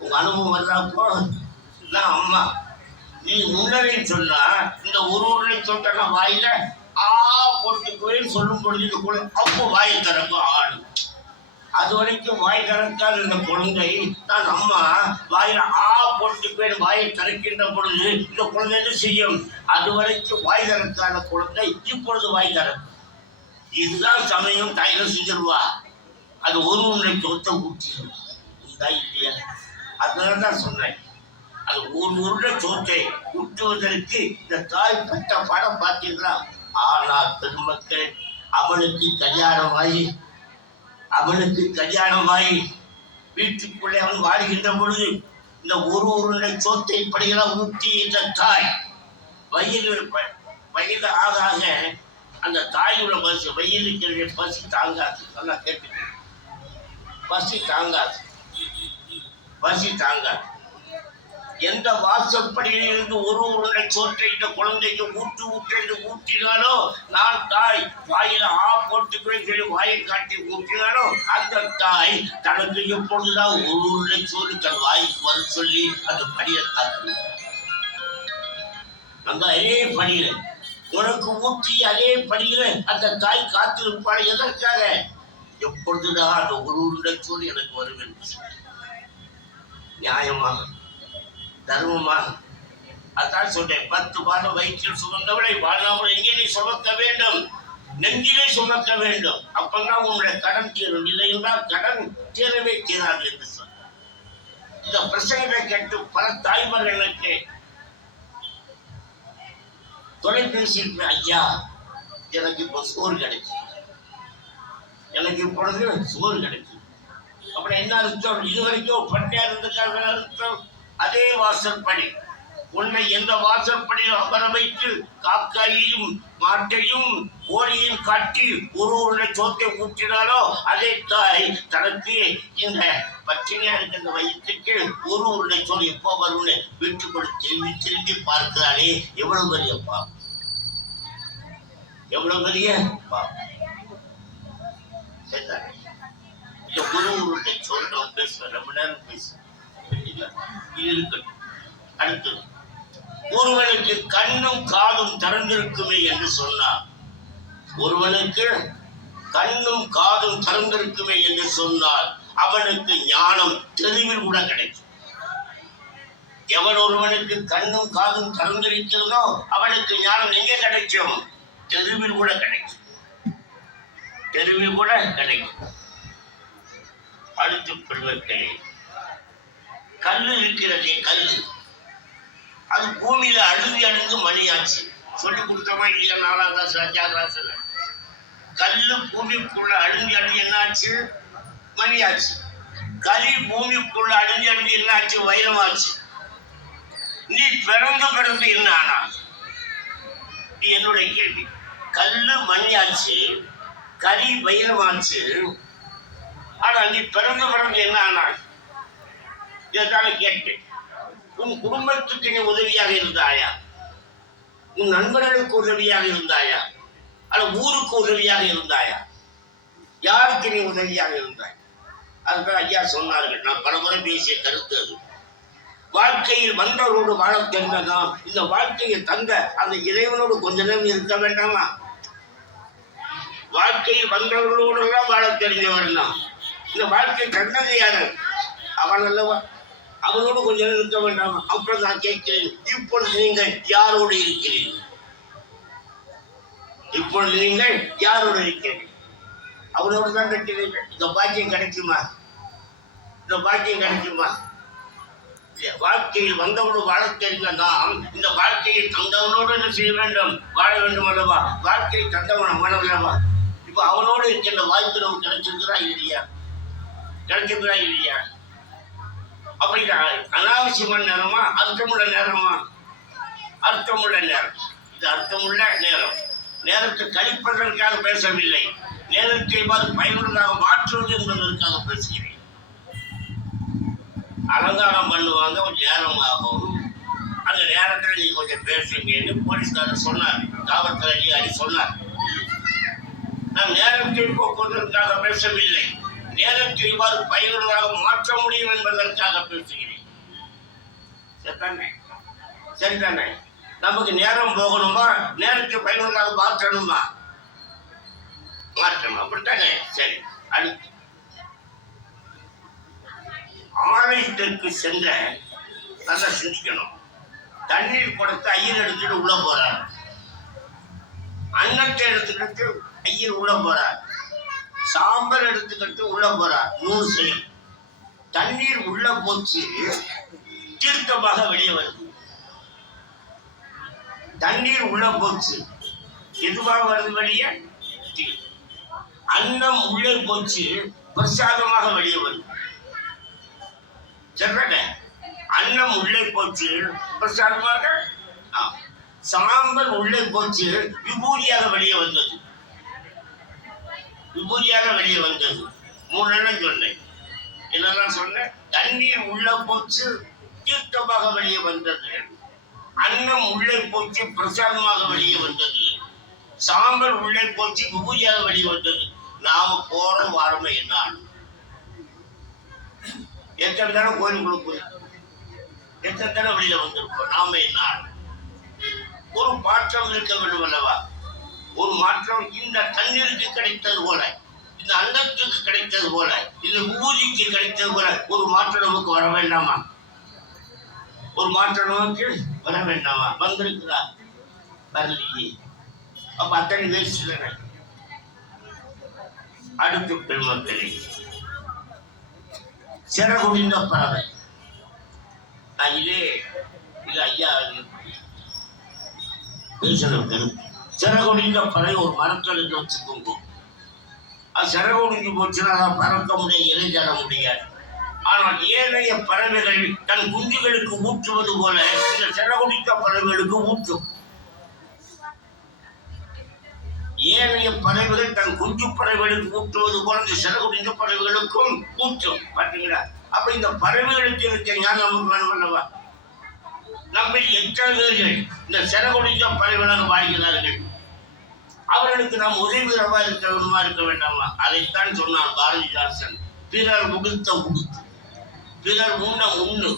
உங்க அனுபவம் வர்றப்போ நான் அம்மா, நீ முன்னரே சொன்னா இந்த ஒரு உருளை சொன்னா வாயில போட்டுக்குவேன்னு சொல்லும் பொழுது அப்போ வாயை திறக்கும் ஆடு. அது வரைக்கும் வாய் திறக்காத இந்த குழந்தை நான் அம்மா வாயில போட்டுக்குவேன் வாயை திறக்கின்ற பொழுது இந்த குழந்தை என்ன செய்யும்? அது வரைக்கும் வாய் திறக்காத குழந்தை இப்பொழுது வாய் திறக்கும். இதுதான் சமயம். தாயில செஞ்சிருவா, அது ஒரு உருளை சொத்தை ஊற்றிடும். இதுதான் இல்லையா? அதனாலதான் சொன்னேன், அது ஒரு உருளை சொத்தை ஊற்றுவதற்கு இந்த தாய் பெற்ற படம் பார்த்தீங்களா? ஆனால் பெருமக்கள் அவனுக்கு கல்யாணமாகி வீட்டுக்குள்ளே அவன் வாழ்கின்ற பொழுது இந்த ஒரு உருளை சோத்தை இப்படியெல்லாம் ஊற்றி இந்த தாய் வயது ஆக அந்த தாயோட வயிறுக்கு பசி தாங்காது. நல்லா கேட்டு, பசி தாங்காது. எந்த வாசப்படியிலிருந்து ஒரு உருளை சோற்றை இந்த குழந்தைக்கு ஊற்றினாலோ, நான் தாய் வாயில போட்டுக்குவேன் சொல்லி வாயை காட்டி ஊற்றினாலோ, அந்த தாய் தனக்கு எப்பொழுதுதான் ஒரு உருளை சோறு தன் வாய்க்கு வர சொல்லி அந்த படியை காத்து அந்த அதே படியில உனக்கு ஊற்றி அதே படியில அந்த தாய் காத்திருப்பாள். எதற்காக? எப்பொழுதுதான் அந்த ஒரு உருளை சோறு எனக்கு வரும் என்று சொல்லி. நியாயமாக, தர்மமாக. அதான் சொல்றேன், 10 மாதம் வயிற்றில் சுமந்தவளை வாழ்நாள் எங்கே நீ சுமக்க வேண்டும்? நெஞ்சிலே சுமக்க வேண்டும். அப்பதான் உங்களுடைய கடன் தீரும். இல்லை என்றால் கடன் தீரவே தீராது என்று சொன்ன இந்த பிரசங்கத்தை கேட்டு பல தாய்மார்களுக்கு தொலைபேசியில், ஐயா எனக்கு இப்போ சோறு கிடைச்சு, எனக்கு இப்பொழுது சோறு கிடைச்சு. அப்படி என்ன அர்த்தம்? இதுவரைக்கும் பட்டியா இருந்துக்காக அர்த்தம். அதே வாசற்படி உன்னை எந்த வாசற்படியில் அமர வைத்து காக்காயையும் மாட்டையும் கோழியும் காட்டி ஒரு உருளை சோத்தை ஊற்றினாலோ, அதே தாய் தனக்கு இந்த பச்சனையா இருக்கின்ற வயிற்றுக்கு ஒரு உருளை சோறு எப்போ வரும்னு வீட்டுக்குள் திரும்பி பார்க்கிறானே, எவ்வளவு பெரிய பாவம், எவ்வளவு பெரிய பாவம். இந்த ஒரு உருளை சோறு நம்ம பேசுவேன், ரொம்ப நேரம் பேசுவேன். இது இருக்கட்டும். அடுத்தது, ஒருவனுக்கு கண்ணும் காதும் திறந்திருக்குமே என்று சொன்னார். ஒருவனுக்கு கண்ணும் காதும் திறந்திருக்குமே என்று சொன்னால் அவனுக்கு ஞானம் தெளிவில் கூட கிடைக்கும். எவன் ஒருவனுக்கு கண்ணும் காதும் திறந்திருக்கிறதோ அவனுக்கு ஞானம் எங்கே கிடைக்கும்? தெருவில் கூட கிடைக்கும். தெருவில் கூட கிடைக்கும். அடுத்து பெருமக்களே, கல்லு இருக்கிறதே, கல்லு அது பூமியில அழுந்து மணியாச்சு. சொல்லி கொடுத்தோமா இல்லையா? 4ஆம் கிளாஸ் 5ஆம் கிளாஸ்ல கல்லு பூமிக்குள்ள அழுந்தி என்னாச்சு? மணியாச்சு. கலி பூமிக்குள்ள அழுந்தி என்னாச்சு? வைரமாச்சு. நீ பிறந்து என்ன ஆனா? என்னுடைய கேள்வி. கல்லு மணியாச்சு, கலி வைரமாச்சு, ஆனா நீ பிறந்து என்ன ஆனா? இதைத்தானே கேட்டேன். உன் குடும்பத்துக்கு நீ உதவியாக இருந்தாயா? உன் நண்பர்களுக்கு உதவியாக இருந்தாயா? அல்ல ஊருக்கு உதவியாக இருந்தாயா? யாருக்கு நீ உதவியாக இருந்தாய்? அதுதான் ஐயா சொன்னார்கள். நான் பலமுறை பேசிய கருத்து அது. வாழ்க்கையில் வந்தவரோடு வாழ தெரிந்ததான் இந்த வாழ்க்கையை தந்த அந்த இறைவனோடு கொஞ்ச நேரம் இருக்க வேண்டாமா? வாழ்க்கையில் வந்தவர்களோடு எல்லாம் வாழ தெரிஞ்சவன் தான். இந்த வாழ்க்கை தந்தது யாரு? அவன் அல்லவா? அவனோடு கொஞ்ச நேரம் இருக்க வேண்டாமா? அப்புறம் நான் கேட்கிறேன், இப்பொழுது நீங்கள் யாரோடு இருக்கிறீர்கள்? இப்பொழுது நீங்கள் யாரோடு இருக்கிறீர்கள்? அவனோடு தான் இருக்கிறீர்கள். இந்த பாக்கியம் கிடைக்குமா? இந்த பாக்கியம் கிடைக்குமா? வாழ்க்கையில் வந்தவனோடு வாழ தெரிந்த நாம் இந்த வாழ்க்கையை தந்தவனோடு என்ன செய்ய வேண்டும்? வாழ வேண்டும் அல்லவா? வாழ்க்கையை தந்தவன் அவன் அல்லவா? இப்ப அவனோடு இருக்கின்ற வாய்ப்பு நமக்கு கிடைச்சிருக்கிறா இல்லையா? கிடைச்சிருக்கிறா இல்லையா? அப்படி அனாவசியமான நேரமா? அர்த்தமுள்ள நேரமா? அர்த்தமுள்ள நேரம். இது அர்த்தமுள்ள நேரம். நேரத்தை கழிப்பதற்காக பேசவில்லை. நேரத்தை எவ்வாறு பயனுள்ளதாக மாற்றுவது என்பதற்காக பேசுகிறேன். அலங்காரம் பண்ணுவாங்க, ஒரு நேரம் ஆகும். அந்த நேரத்தில் நீ கொஞ்சம் பேசுங்கன்னு போலீஸ்காரர் சொன்னார், காவல்துறை அதிகாரி சொன்னார். நான் நேரத்தை போக்குவதற்காக பேசவில்லை. நேரத்தை இவ்வாறு பயனுள்ளதாக மாற்ற முடியும் என்பதற்காக பேசுகிறேன். சரிதானே? சரிதானே? நமக்கு நேரம் போகணுமா? நேரத்தை பயனுள்ளதாக மாற்றணுமா? மாற்றணும். அப்படித்தானே? சரி. அடுத்து ஆலயத்திற்கு சென்ற நல்லா சிந்திக்கணும். தண்ணீர் கொடுத்து ஐயர் எடுத்துட்டு உள்ள போறார். அன்னத்தை எடுத்துக்கிட்டு ஐயர் உள்ள போறார். சாம்பல் எடுத்துக்கிட்டு உள்ள போறார். 100 செய்யும். தண்ணீர் உள்ள போச்சு, தீர்க்கமாக வெளியே வருது. தண்ணீர் உள்ள போச்சு, எதுவாக வருது வெளியே? அன்னம் உள்ளே போச்சு, பிரசாதமாக வெளியே வருது. சொல்றேன், அன்னம் உள்ளே போச்சு பிரசாதமாக. சாம்பல் உள்ளே போச்சு, விபூதியாக வெளியே வந்தது. விபூதியாக வெளியே வந்தது. 3 எண்ணம் சொன்னேன். என்னெல்லாம் சொன்னேன்? தண்ணீர் உள்ள போச்சு, தீர்த்தமாக வெளியே வந்தது. அன்னம் உள்ளே போச்சு, பிரசாதமாக வெளியே வந்தது. சாம்பல் உள்ளே போச்சு, விபூதியாக வெளியே வந்தது. நாம போற வாரமே என்ன ஆகும்? எத்தனை தடவை கோயிலுக்குள்ள போய் எத்தனை தடவை வெளியில வந்திருப்போம்? நாம என்ன ஆகும்? ஒரு மாற்றம் இருக்க வேண்டும் அல்லவா? ஒரு மாற்றம் இந்த தண்ணீருக்கு கிடைத்தது போல, இந்த அன்னத்துக்கு கிடைத்தது போல, இந்த விபூதிக்கு கிடைத்தது போல ஒரு மாற்றம் நமக்கு வர வேண்டாமா? ஒரு மாற்றம் நமக்கு வர வேண்டாமா? வந்திருக்கிறா? வரலையே. அப்ப அத்தனை வேஸ்ட் தானே. அடுத்து பெருமக்களே, சிறகுடிந்த பறவை. இது ஐயா பேசணும். சிறகுடிந்த பறவை ஒரு மரத்தில் வச்சுக்கோங்க. அது சிறகுடிஞ்சு போச்சுன்னா அதை பறக்க முடியாது, இலை தர முடியாது. ஆனால் ஏனைய பறவைகள் தன் குஞ்சுகளுக்கு ஊற்றுவது போல இந்த சிறகுடித்த பறவைகளுக்கு ஊற்றும். ஏனைய பறவைகள் தன் குஞ்சு பறவைகளுக்கு ஊற்றுவது போல இந்த சிறகுடிந்த பறவைகளுக்கும் ஊற்றும். பார்த்தீங்களா? அப்ப இந்த பறவைகளுக்கு இருக்க ஞானம் நமக்கு வேணும் அல்லவா? நம்ம எத்தனை பேர்கள் இந்த சிறகுடிந்த பறவைகளாக வாழ்கிறார்கள். அவர்களுக்கு நாம் உதவிகரமா இருக்க வேண்டாமா? அதைத்தான் சொன்னான் பாரதிதாசன். பிறர் உடுத்த உடுத்து, பிறர் உண்ண உண்ணு,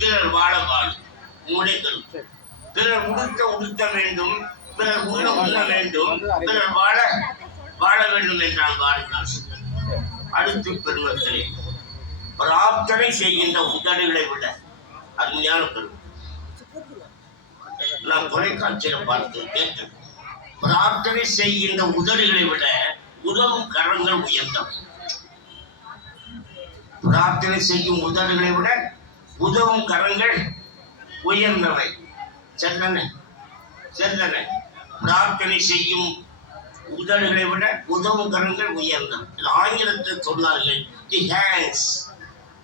பிறர் வாழ வாழும். உங்களுடைய கருத்து. பிறர் உடுத்த வேண்டும், பிறர் உண்ண வேண்டும், பிறர் வாழ வேண்டும் என்றான் பாரதிதாசன். அடுத்து பெருமக்களே, பிரார்த்தனை செய்கின்ற உதடுகளை விட அருமையான பெருமை. நான் தொலைக்காட்சியில் பார்த்து கேட்டேன், பிரார்த்தனை செய்கின்ற உதடுகளை விட உதவும் கரங்கள் உயர்ந்தவை. பிரார்த்தனை செய்யும் உதடுகளை விட உதவும் கரங்கள் உயர்ந்தவை. செல்லனை பிரார்த்தனை செய்யும் உதடுகளை விட உதவும் கரங்கள் உயர்ந்தவை. ஆங்கிலத்தில் சொன்னார்கள், தி hands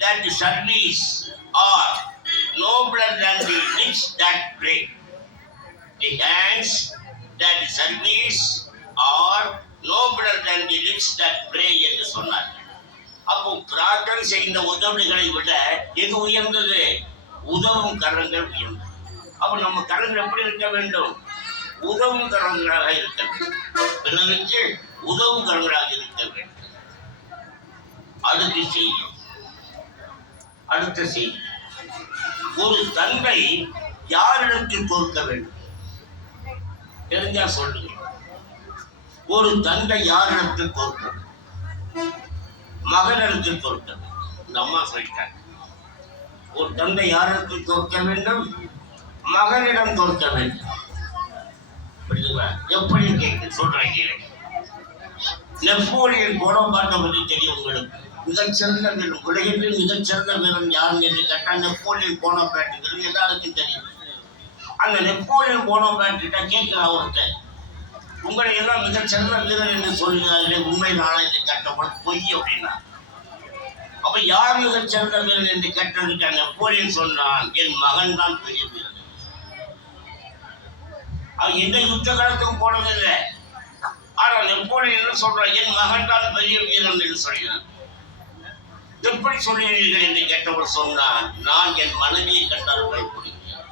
that service are nobler than the lips that pray. The hands that service are nobler than the lips that pray என்று சொன்னார்கள். அப்போ பிரார்த்தனை செய்கின்ற உதவிகளை விட எது உயர்ந்தது? உதவும் கரங்கள் உயர்ந்தது. அப்போ நம்ம கரங்கள் எப்படி இருக்க வேண்டும்? உதவும் கரங்களாக இருக்க வேண்டும். பிறருக்கு உதவும் கரங்களாக இருக்க வேண்டும். அடுத்த செய்தி, ஒரு தந்தை யாரிடத்தில் தோற்க வேண்டும்? தெரிஞ்சா சொல்லுங்க. ஒரு தந்தை யாரிடத்தில் தோற்க வேண்டும்? மகனிடத்தில் தோற்க வேண்டும். இந்த அம்மா சொல்லிட்டாங்க, ஒரு தந்தை யாரிடத்தில் தோற்க வேண்டும்? மகனிடம் தோற்க வேண்டும். எப்படி கேட்க சொல்றேன். நெப்போலியன் போனபார்ட்டை பற்றி தெரியும் உங்களுக்கு. மிகச்சிறந்த வீரன், உலகில் மிகச்சிறந்த வீரன் யார் என்று கேட்டால் நெப்போலியன் போனபார்ட்டுங்கிறது எல்லாருக்கும் தெரியும். அந்த நெப்போலியன் போனபார்ட்ட கேட்கிற ஒருத்தர், உங்களை எல்லாம் மிகச்சிறந்த வீரன் என்று சொல்கிறார்களே, உண்மை நாளா என்று கேட்டபோது பொய் அப்படின்னா. அப்ப யார் மிகச்சிறந்த வீரன் என்று கேட்டதுக்கு நெப்போலியன் சொன்னான், என் மகன் தான் பெரிய வீரன். அவன் எந்த யுத்த காலத்துக்கும் போனதில்லை. ஆனால் நெப்போலியன் என்ன சொல்றான், என் மகன் தான் பெரிய வீரன் என்று சொல்கிறான். எப்படி சொல்லுவீர்கள் என்று கேட்டவர் சொன்னான், நான் என் மனைவியை கண்டால் பயப்படுகிறேன்.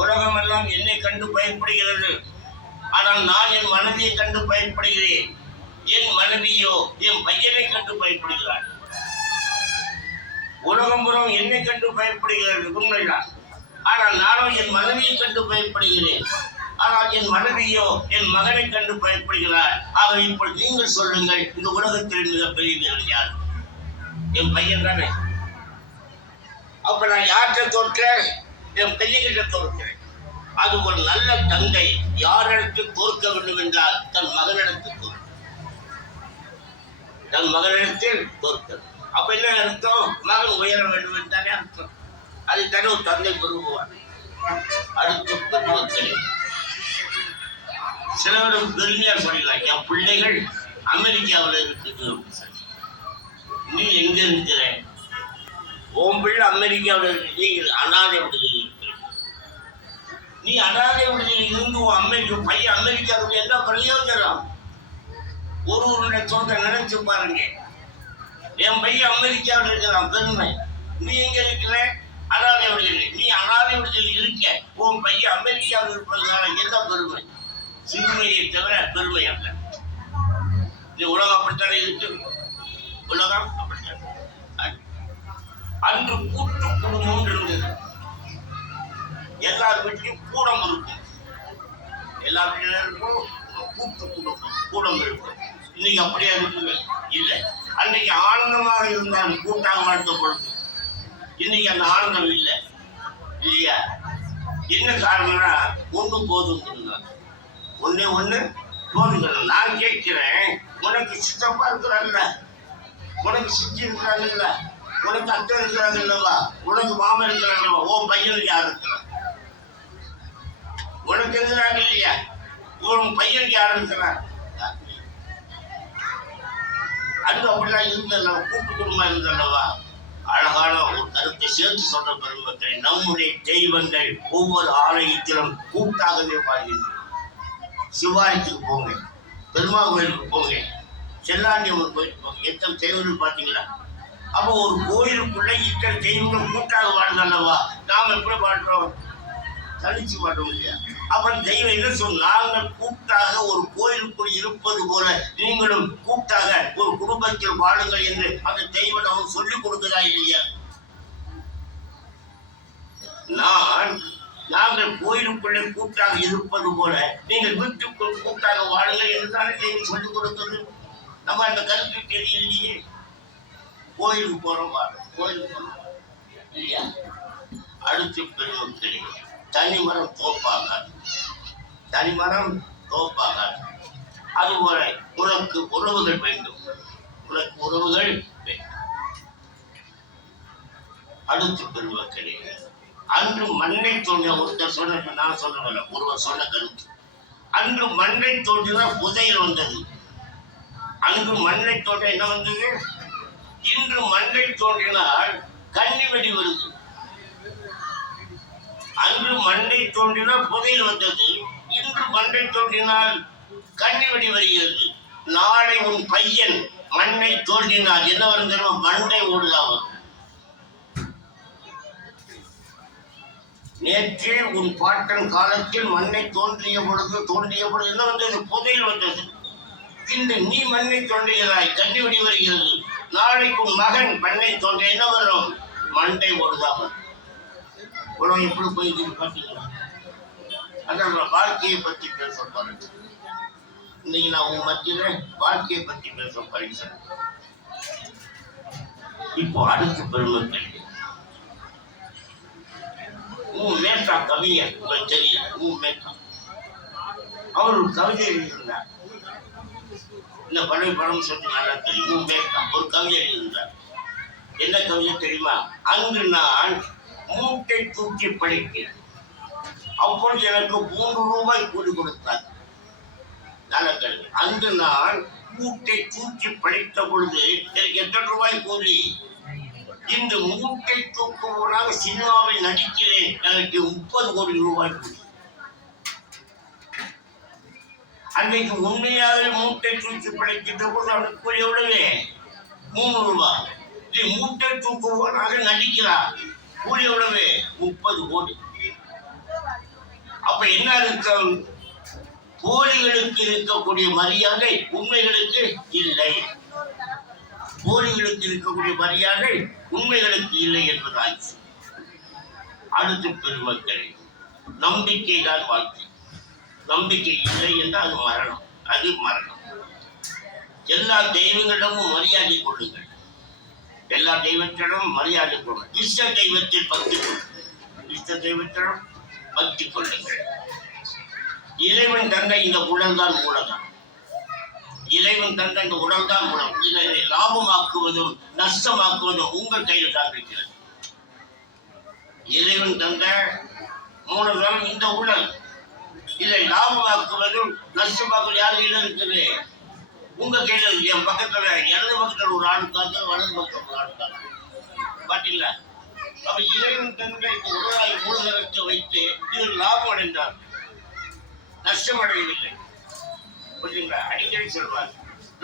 உலகம் எல்லாம் என்னை கண்டு பயப்படுகிறது, ஆனால் நான் என் மனைவியை கண்டு பயப்படுகிறேன். என் மனைவியோ என் பையனை கண்டு பயப்படுகிறாள். உலகம் புறம் என்னை கண்டு பயப்படுகிறது, உண்மைதான். ஆனால் நானும் என் மனைவியை கண்டு பயப்படுகிறேன். ஆனால் என் மனைவியோ என் மகனை கண்டு பயப்படுகிறார். ஆக இப்பொழுது நீங்கள் சொல்லுங்கள், இந்த உலகத்தில் மிகப்பெரிய வீரன் யார்? என் பையன் தானே. அப்ப நான் யார்கிட்ட தோற்கிறேன்? என் பையன்கிட்ட தோற்கிறேன். அது ஒரு நல்ல தந்தை யாரிடத்தில் தோற்க வேண்டும் என்றால் தன் மகனிடத்தில் தோற்க. அப்ப என்ன அர்த்தம்? மகன் உயர வேண்டும் என்றானே அர்த்தம். அதை தானே ஒரு தந்தை விரும்புவார். அடுத்த பெருமக்களே, சிலவரும் பெருமையா சொல்லலாம், என் பிள்ளைகள் அமெரிக்காவில் இருக்குது. நீ எங்க இருக்கிற? உன் பிள்ளை அமெரிக்காவில் இருக்கு, நீ அனாதை விடுதலை இருக்கிற. நீ அனாதை விடுதலை இருந்து உன் பையன் அமெரிக்காவுக்கு என்ன பிரயோஜனம்? ஒருவருடைய சொந்த நினைச்சு பாருங்க. என் பையன் அமெரிக்காவில் இருக்கிறான், பெருமை. நீ எங்க இருக்கிற? அனாதை விடுதலை. நீ அனாதை விடுதலை இருக்க, உன் பையன் அமெரிக்காவில் இருப்பதனால என்ன பெருமை? சிறுமையை தவிர பெருமை அல்ல. இந்த உலகம் அப்படித்தானே இருக்கு. உலகம் அப்படித்தான். அன்று கூட்டு குடும்பம் இருந்தது. எல்லார் வீட்லையும் கூடம் இருக்கும். எல்லா வீட்டிலும் கூட்டு குடும்பம், கூடம் இருக்கும். இன்னைக்கு அப்படியே இருக்குங்க இல்லை. அன்னைக்கு ஆனந்தமாக இருந்தாலும் கூட்டாக வாழ்ந்த பொழுது இன்னைக்கு அந்த ஆனந்தம் இல்லை, இல்லையா? என்ன காரணம்னா ஒன்று போதும். ஒண்ணு போதுங்க. நான் கேட்கிறேன், உனக்கு சித்தப்பா இருக்கிறாங்கல்ல, உனக்கு சித்தி இருக்கிறாங்கல்ல, உனக்கு அத்தை இருக்கிறாங்கல்லவா, உனக்கு மாமன் இருக்கிறாங்கல்வா, உன் பையனுக்கு யார் இருக்கிறான்? உனக்கு இருக்கிறாங்க இல்லையா? உன் பையனுக்கு யார் இருக்கிறான்? அது அப்படிலாம் இருந்தல்லவா, கூட்டு குடும்பம் இருந்தல்லவா. அழகான ஒரு கருத்தை சேர்த்து சொல்ற பெருமக்களை, நம்முடைய தெய்வங்கள் ஒவ்வொரு ஆலயத்திலும் கூட்டாகவே வாழ்கின்றன. சிவாலயத்துக்கு போங்க, பெருமாள் கோயிலுக்கு போங்க, செல்லாண்டியம்மன் கோயிலுக்கு போங்க, எத்தனை தெய்வங்கள் பார்த்தீங்களா? அப்போ ஒரு கோயிலுக்குள்ள இத்தனை தெய்வங்கள் கூட்டாக வாழ்ந்தல்லவா. நாம் எப்படி வாழ்றோம்? தனிச்சு மாட்டோம் இல்லையா? அப்ப தெய்வம் என்ன சொல், நாங்கள் கூட்டாக ஒரு கோயிலுக்குள் இருப்பது போல நீங்களும் கூட்டாக ஒரு குடும்பத்தில் வாழுங்கள் என்று அந்த தெய்வம் அவன் சொல்லிக் கொடுக்கிறதா இல்லையா? நான் நாங்கள் கோயிலுக்குள்ளே கூட்டாக இருப்பது போல நீங்கள் வீட்டுக்குள் கூட்டாக வாழுங்கள் என்றுதானே நீங்கள் சொல்லிக் கொடுத்தது. நம்ம அந்த கருத்து தெரியலையே. கோயிலுக்கு போறோம் கோயிலுக்கு போறோம் இல்லையா? அடுத்து பெருமக்களே, தனிமரம் தோப்பாகாது, தனிமரம் தோப்பாகாது. அதுபோல உனக்கு உறவுகள் வேண்டும், உனக்கு உறவுகள் வேண்டும். அடுத்து பெருமக்களே, அன்று மண்ணை தோன்றிய ஒருத்தர் சொன்ன, நான் சொல்லவில்லை, ஒருவர் சொன்ன கருத்து. அன்று மண்ணை தோன்றினா புதையல் வந்தது. அன்று மண்ணை தோன்ற என்ன வந்தது? இன்று மண்ணை தோன்றினால் கன்னி வெடி வருது. அன்று மண்ணை தோன்றினால் புதையல் வந்தது, இன்று மண்ணை தோன்றினால் கன்னி வெடி வருகிறது. நாளை உன் பையன் மண்ணை தோன்றினால் என்ன வரும் தெரியுமா? மண்ணை ஓடுதான். நேற்றே உன் பாட்டன் காலத்தில் மண்ணை தோன்றிய பொழுது என்ன வந்தது? புதையல் வந்தது. இன்று நீ மண்ணை தோன்றுகிறாய், கன்னி வெடி வருகிறது. நாளைக்கு உன் மகன் மண்ணை தோன்ற என்ன வரும்? மண்டை ஓடுதான். உலகம் எப்படி போயிருக்கு பார்த்தீங்களா? அதான் வாழ்க்கையை பற்றி பேச பாருங்க. இன்னைக்கு நான் உங்க மத்தியில வாழ்க்கையை பற்றி பேச பரிசு. இப்போ அடுத்த பெருமக்கள், மேத்தா கவிஞர் உங்களுக்கு தெரியும். மேத்தா அவர் ஒரு கவிதை எழுதியிருந்தார். இந்த பழைய படம் சொல்லி நல்லா தெரியும். மேத்தா ஒரு கவிதை எழுதியிருந்தார். என்ன கவிதை தெரியுமா? அங்கு நான் மூட்டை தூக்கி படித்தேன், அப்பொழுது எனக்கு 3 ரூபாய் கூலி கொடுத்தார். நல்ல கல்வி. அங்கு நான் மூட்டை தூக்கி படித்த பொழுது எனக்கு எத்தனை ரூபாய் கூலி? இந்த மூட்டை தூக்குவனாக சினிமாவில் நடிக்கிறேன், எனக்கு 30 கோடி ரூபாய் கூலி. அன்னைக்கு உண்மையாகவே மூட்டை தூக்கி படைக்கின்ற போது அவனுக்கு கூலி எவ்வளவு? 3 ரூபாய். இது மூட்டை தூக்குவனாக நடிக்கிறார், கூலி எவ்வளவு? 30 கோடி. அப்ப என்ன இருக்கும்? போலிகளுக்கு இருக்கக்கூடிய மரியாதை உண்மைகளுக்கு இல்லை. போலிகளுக்கு இருக்கக்கூடிய மரியாதை உண்மைகளுக்கு இல்லை என்பதாச்சு. அடுத்து பெருமக்களே, நம்பிக்கை தான் வாழ்க்கை. நம்பிக்கை இல்லை என்றால் அது மரணம், அது மரணம். எல்லா தெய்வங்களிடமும் மரியாதை கொள்ளுங்கள், எல்லா தெய்வத்திடமும் மரியாதை கொள்ளுங்கள். இஷ்ட தெய்வத்தில் பக்தி கொள்ளுங்கள், இஷ்ட தெய்வத்திடம் பக்தி கொள்ளுங்கள். இறைவன் தந்த இந்த உடல் தான் மூலதான். இறைவன் தந்த இந்த உடல் தான் மூலம். இதை லாபமாக்குவதும் நஷ்டமாக்குவதும் உங்கள் கையில் தான் இருக்கிறது. இறைவன் தந்த மூலதான் இந்த உடல். இதை லாபமாக்குவதும் நஷ்டமாக்குவது யார் கையில் இருக்குது? உங்க கையில் இருக்கு. என் பக்கத்துல இடது பக்கத்தில் ஒரு ஆளுக்காக, வலது பக்கத்தில் ஒரு ஆளுக்காக. பாத்தீங்களா? அப்ப இறைவன் தந்த இந்த உடலாய் மூலதனத்தை வைத்து இதில் லாபம் அடைந்தார், நஷ்டம் அடையவில்லை. புரியுங்களா? அடிக்கடி சொல்வார்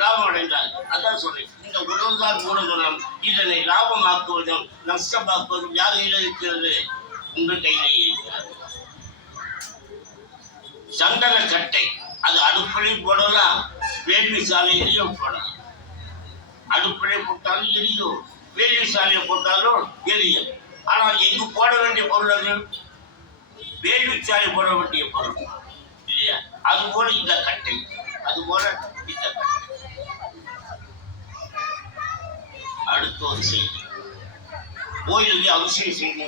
லாபம் அடைந்தால். அதான் சொல்றேன், இந்த உடல்தான் மூலதனம். இதனை லாபமாக்குவதும் நஷ்டமாக்குவதும் யார் கையில் இருக்கிறது? உங்கள் கையிலேயே இருக்கிறது. சந்தன கட்டை அது அடுப்படையும் போடலாம், வேள்வி சாலையிலையும் போடலாம். அடுப்படை போட்டாலும் எரியும், வேள்வி சாலையை போட்டாலும் எரியும். ஆனால் எங்கு போட வேண்டிய பொருள் அது? வேள்வி சாலை போட வேண்டிய பொருள் இல்லையா? அதுபோல இந்த கட்டை, அதுபோல இந்த கட்டை. அடுத்த ஒரு செய்தி, கோயிலுக்கு அபிஷேகம் செய்யுங்க.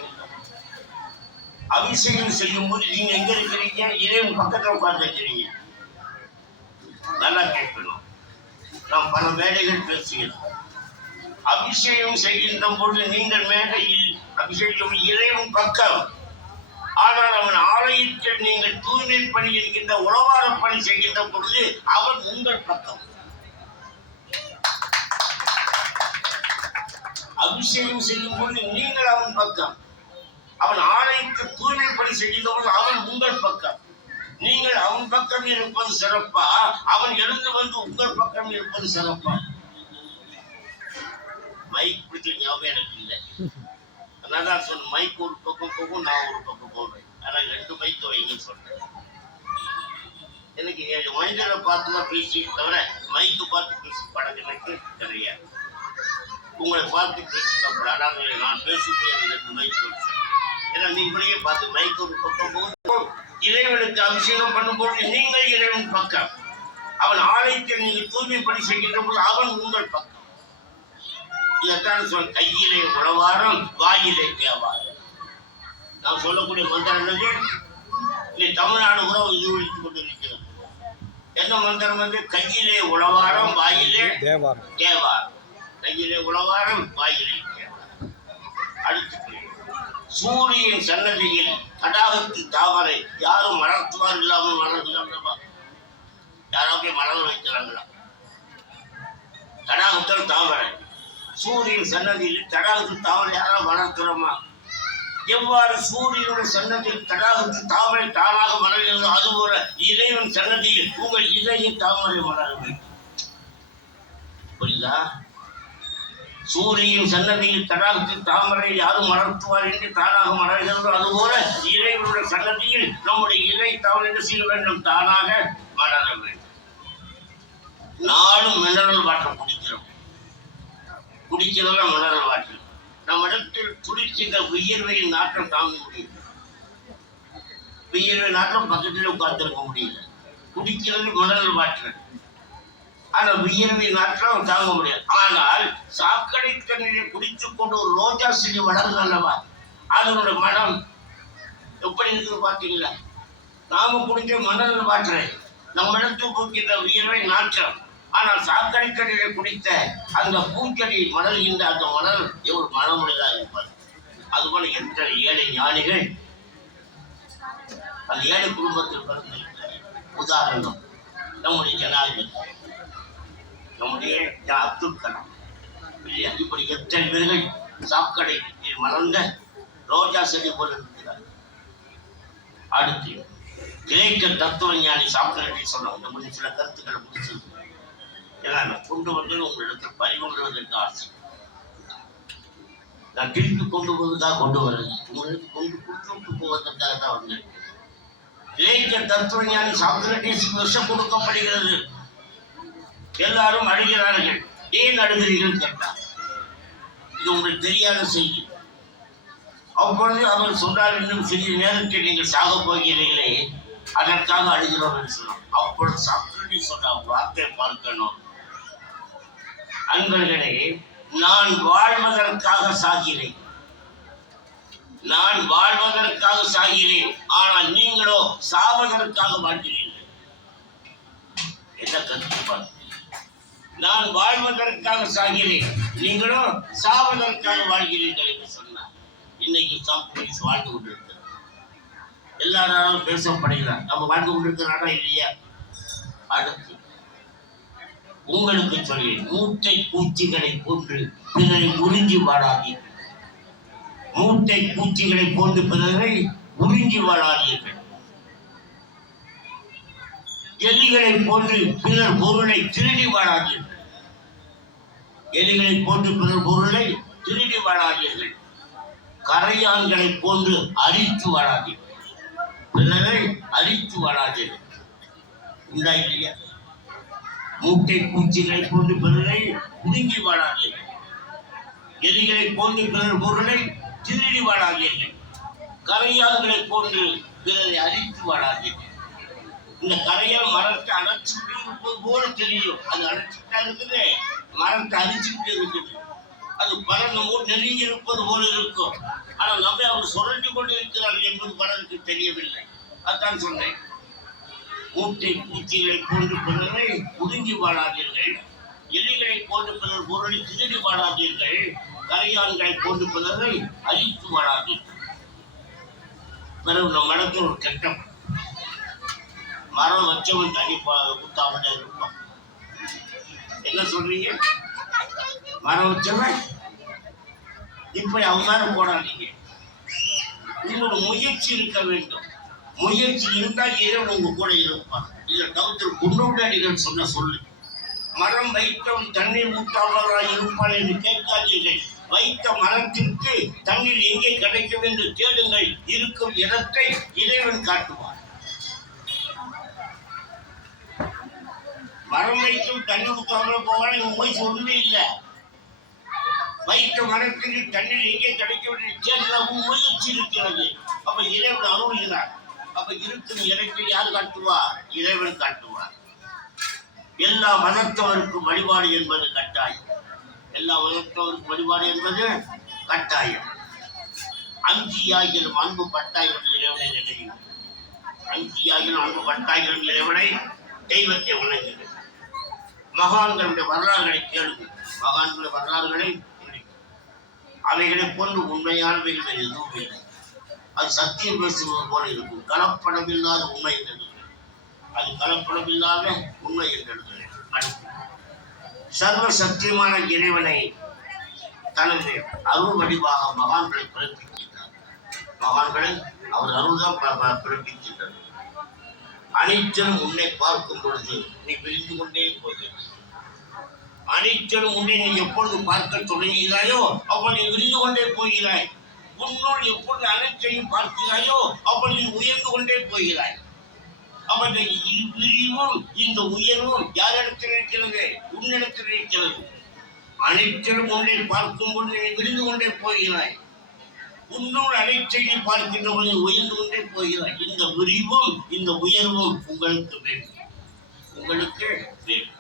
அபிஷேகம் செய்யும் போது நீங்க எங்க இருக்கிறீங்க? இறைவன் பக்கத்தில் உட்கார்ந்து இருக்கிறீங்க. நல்லா கேட்கணும். நாம் பல வேலைகள் பேசுகிறோம். அபிஷேகம் செய்கின்ற பொழுது நீங்கள் மேடையில் அபிஷேகம் இறைவன் பக்கம். ஆனால் அவன் ஆலயத்தில் நீங்கள் தூய்மை பணி என்கின்ற உறவார பணி செய்கின்ற பொழுது அவன் உங்கள் பக்கம். அபிஷேகம் செய்யும் பொழுது நீங்கள் அவன் பக்கம். அவன் ஆலயத்தில் தூய்மை பணி செய்கின்ற பொழுது அவன் உங்கள் பக்கம். நீங்கள் அவன் பக்கம் இருப்பது சிறப்பா, அவன் எழுந்து வந்து உங்கள் பக்கம் இருப்பது சிறப்பா? மைக் பிடிச்ச ஞாபகம் எனக்கு இல்லை. அதனால சொன்ன மைக் ஒரு பக்கம் போகும், நான் ஒரு பக்கம் போவேன். ஆனால் 2 மைக் வைங்கன்னு சொல்றேன். எனக்கு மனிதரை பார்த்துதான் பேசிக்க தவிர மைக்கு பார்த்து பேசி படம் எனக்கு தெரியாது. உங்களை பார்த்து பேசிக்கப்படாது. நான் பேசுகிறேன் 2 மைக் வச்சேன். ஏன்னா நீங்களே பார்த்து மைக் ஒரு பக்கம் போகுது. இறைவனுக்கு அபிஷேகம் பண்ணும்போது நீங்கள் இறைவன் பக்கம், அவன் ஆலயத்தில் நீங்கள் தூய்மைப்படி செய்கின்ற போது அவன் உங்கள் பக்கம். இதைத்தான் சொல், கையிலே உழவாரம் வாயிலே தேவாரம். நாம் சொல்லக்கூடிய மந்திரம் என்னது? இல்லை, தமிழ்நாடு கூட எதிரொலித்துக் கொண்டிருக்கிறது. என்ன மந்திரம் வந்து? கையிலே உழவாரம் வாயிலே தேவாரம். கையிலே உழவாரம் வாயிலே தேவாரம். அடுத்து சூரியன் சன்னதியில் தடாகத்து தாமரை யாரும் மலர்த்துவார் இல்லாமல் மலர்கிறாங்களா? யாராவது மலர் வைக்கிறாங்களா? தடாகத்தில் தாமரை, சூரியன் சன்னதியில் தடாகத்து தாமரை யாராவது வளர்க்கிறோமா? எவ்வாறு சூரியனுடைய சன்னதியில் தடாகத்து தாமரை தானாக மலர்கிறது, அதுபோல இறைவன் சன்னதியில் உங்கள் இதய தாமரை மலர வேண்டும். புரியுதா? சூரியன் சன்னதியில் தடாகத்தில் தாமரை யாரும் மலர்த்துவார் என்று தானாக மலர்கிறதோ அதுபோல இறைவனுடைய சன்னதியில் நம்முடைய இறை தாமரை செய்ய வேண்டும், தானாக மலர வேண்டும். நானும் மினரல் வாட்டர் குடிக்கிறதா மினரல் வாட்டர். நம்ம இடத்தில் குளிர்ச்சின்ற வியர்வையின் நாட்டம் தாங்க முடியும். வியர்வை நாட்டம் பக்கத்தில் உட்கார்ந்துருக்க முடியல. குடிக்கிறது மினரல் வாட்டர், ஆனா வியர்வை நாட்டம் தாங்க முடியாது. ஆனால் சாக்கடை தண்ணீரை குடித்துக் கொண்டு ஒரு ரோஜா செடி வளர்ந்து அல்லவா, அதனுடைய மனம் எப்படி இருக்குது பார்த்தீங்களா? நாம குடிக்க மினரல் வாட்டரை நம்ம இடத்தில் போக்கின்ற வியர்வை நாற்றம், ஆனால் சாக்கடை தண்ணீரை குடித்த அந்த பூச்செடி மணல்கின்ற அந்த மணல் எவ்வளவு மனமுடையதாக இருப்பார். அதுபோல எத்தனை ஏழை ஞானிகள் அந்த ஏழை குடும்பத்தில் பிறந்திருக்கிறார். உதாரணம் நம்முடைய ஜனாதிபதி, நம்முடைய அப்துல் கலாம் இல்லையா? இப்படி எத்தனை பேர்கள் சாக்கடை மலர்ந்த ரோஜா செடி போல இருக்கிறார். அடுத்து கிரேக்க தத்துவ ஞானி சாக்ரட்டிஸ் சொன்னாங்க. நம்ம சில கருத்துக்களை முடிச்சிருக்கு. ஏன்னா கொண்டு வந்து உங்களிடத்தில் பறிகொள்வதற்கு ஆசை, நான் திருப்பி கொண்டு போவதற்காக கொண்டு வரல, உங்களுக்கு கொண்டு கொடுத்து போவதற்காக தான் வந்தேன். கிரேக்க தத்துவ ஞானி சாக்ரட்டிஸுக்கு விஷம் கொடுக்கப்படுகிறது. எல்லாரும் அழுகிறார்கள். ஏன் அழுகிறீர்கள் கேட்டார். இது உங்களுக்கு தெரியாத செய்தி. அப்பொழுது அவர் சொன்னார், இன்னும் சிறிது நேரத்தில் நீங்கள் சாக போகிறீர்களே, அதற்காக அழுகிறோம் என்று சொன்னோம். அப்பொழுது சாக்ரட்டிஸ் சொன்ன வார்த்தை பார்க்கணும். அன்பர்களே, நான் வாழ்வதற்காக சாகிறேன், நான் வாழ்வதற்காக சாகிறேன், ஆனால் நீங்களோ சாவதற்காக வாழ்கிறீர்கள். என்ன கருத்து? நான் வாழ்வதற்காக சாகிறேன், நீங்களோ சாவதற்காக வாழ்கிறீர்கள் என்று சொன்னார். இன்னைக்கு சாக்ரட்டிஸ் வாழ்ந்து கொண்டிருக்கிறார், எல்லாராலும் பேசப்படுகிறார். நம்ம வாழ்ந்து கொண்டிருக்கிறாரா இல்லையா? அடுத்து உங்களுக்கு சொல்லி, மூட்டை பூச்சிகளை போன்று பிறரை உறிஞ்சி வாழாதீர்கள். மூட்டை பூச்சிகளை போன்று பிறரை உறிஞ்சி வாழாதீர்கள். எலிகளை போன்று பிறர் பொருளை திருடி வாழாதீர்கள். எலிகளை போன்று பிறர் பொருளை திருடி வாழாதீர்கள். கரையான்களை போன்று அரித்து வாழாதீர்கள். பிறரை அரித்து வாழாதீர்கள். உண்டா இல்லையா? மூட்டை பூச்சிகளை போன்று பிறரை உடுங்கி வாழாதீர்கள். எலிகளை போன்று பிறர் பொருளை திருடி வாழாதீர்கள். கரையான்களை போன்று பிறரை அரித்து வாழாதீர்கள். இந்த கரையால் மரத்தை அடைச்சுக்கிட்டு இருப்பது போல தெரியும். அது அடைச்சுக்கிட்டா இருக்குது, மரத்தை அரிச்சுக்கிட்டு இருக்குது. அது பறந்து நெருங்கி இருப்பது போல இருக்கும். ஆனால் நம்ம அவர் சுரண்டி கொண்டு இருக்கிறார்கள் என்பது பலருக்கு தெரியவில்லை. அதான் சொன்னேன், மூட்டை பூச்சிகளை போன்று பிறரை ஒதுங்கி வாழாதீர்கள். எலிகளை போன்று பிறர் பொருளை திருடி வாழாதீர்கள். கரையான்களை போன்று பிறரை அழித்து வாழாதீர்கள். பிறகு நம் மனத்தில் ஒரு கட்டம், மரம் வச்சவன் தனி குத்தாமட்டே இருப்பான். என்ன சொல்றீங்க? மரம் வச்சவன் இப்படி அவங்க மேல போடாதீங்க. உங்களோட முயற்சி இருக்க வேண்டும். முயற்சி இருந்தால் இறைவன் உங்க கூட இருப்பான். இதை தவிர்த்து குண்டோடிகள் சொன்ன சொல்லு, மரம் வைத்தவன் தண்ணீர் ஊற்றாமலாய் இருப்பான் என்று கேட்காதீர்கள். வைத்த மரத்திற்கு தண்ணீர் எங்கே கிடைக்கும் என்று தேடுங்கள். இருக்கும் இடத்தை இறைவன் காட்டுவார். மரம் வைத்தும் தண்ணி ஊற்றாமல் போவான். இவங்க முயற்சி ஒன்றுமே இல்லை. வைத்த மரத்துக்கு தண்ணீர் எங்கே கிடைக்கவில்லை தேடவும் முயற்சி இருக்கிறது. அப்ப இறைவன் அருள்கிறார். அப்ப இருக்கும் இடத்தை யார் காட்டுவார்? இறைவன் காட்டுவார். எல்லா மதத்தவருக்கும் வழிபாடு என்பது கட்டாயம். எல்லா மதத்தவருக்கும் வழிபாடு என்பது கட்டாயம். அஞ்சியாயிரம் அன்பு பட்டாயிரம் இறைவனை நினைவு. அஞ்சியாயிரம் அன்பு பட்டாயிரம் இறைவனை தெய்வத்தை உணர்கிறது. மகான்களுடைய வரலாறுகளை கேளுங்கள். மகான்களுடைய வரலாறுகளை அவைகளை போன்று உண்மையானவைகள் எதுவும் இல்லை. அது சத்தியம் பேசுவது போல இருக்கும். கலப்படமில்லாத உண்மை என்றது. அது கலப்படமில்லாத உண்மை என்றது. சர்வ சத்தியமான இறைவனை தனது அருள் வடிவாக மகான்களை பிறப்பிக்கின்றார். மகான்களை அவர் அருள்தான் பிறப்பிக்கின்றார். அனைத்திலும் உன்னை பார்க்கும் பொழுது நீ விரிந்து கொண்டே போகிறாய். அனைத்திலும் உன்னை நீ எப்பொழுது பார்க்க தொடங்குகிறாயோ அப்ப நீ விரிந்து கொண்டே போகிறாய். உன்னோடு எப்பொழுது அனைத்தையும் பார்க்கிறாயோ அப்ப நீ உயர்ந்து கொண்டே போகிறாய். அப்ப இந்த விரிவும் இந்த உயர்வும் யாரிடத்தில் இருக்கிறது? உன்னிடத்தில் இருக்கிறது. அனைத்திலும் உன்னை பார்க்கும் பொழுது நீ விரிந்து கொண்டே போகிறாய். உன்னோடு அனைத்தையும் பார்க்கின்ற பொழுது உயர்ந்து கொண்டே போகிறாய். இந்த விரிவும் இந்த உயர்வும் உங்களுக்கு வேண்டும். உங்களுக்கு வேண்டும்.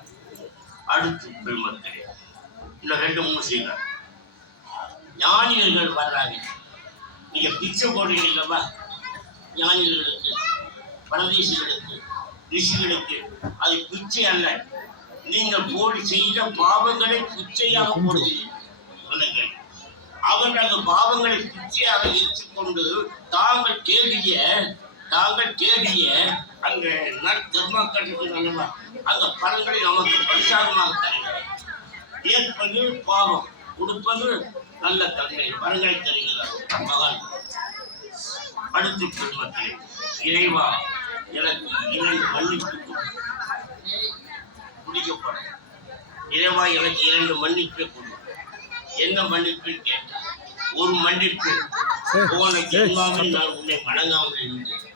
அடுத்து பெருமக்களே, இந்த 2-3 செய்கிறார். ஞானியர்கள் வர்றாங்க. நீங்க பிச்சை போடுறீங்களா? ஞானிகளுக்கு, பரதேசிகளுக்கு, ரிஷிகளுக்கு அது பிச்சை அல்ல. நீங்கள் போடி செய்த பாவங்களை பிச்சையாக போடுகிறீர்கள். அவர்கள் அந்த பாவங்களை பிச்சையாக ஏற்றுக்கொண்டு தாங்கள் தேடிய அந்த நற்கர்மக்களுக்கு அந்த பலன்களை நமக்கு பிரசாதமாக தருகிறார். ஏற்பது பாவம், கொடுப்பது நல்ல தன்மை, வரங்களை தருகிறார் மகான். அடுத்து பெருமக்களே, இறைவா எனக்கு 2 மன்னிப்பு குடிக்கப்படும். இறைவா எனக்கு 2 மன்னிப்பை கொடு. என்ன மன்னிப்பு கேட்டார்? ஒரு மன்னிப்பு, உனக்கு எல்லாமே நான் உன்னை வணங்காமல் இருந்தேன்.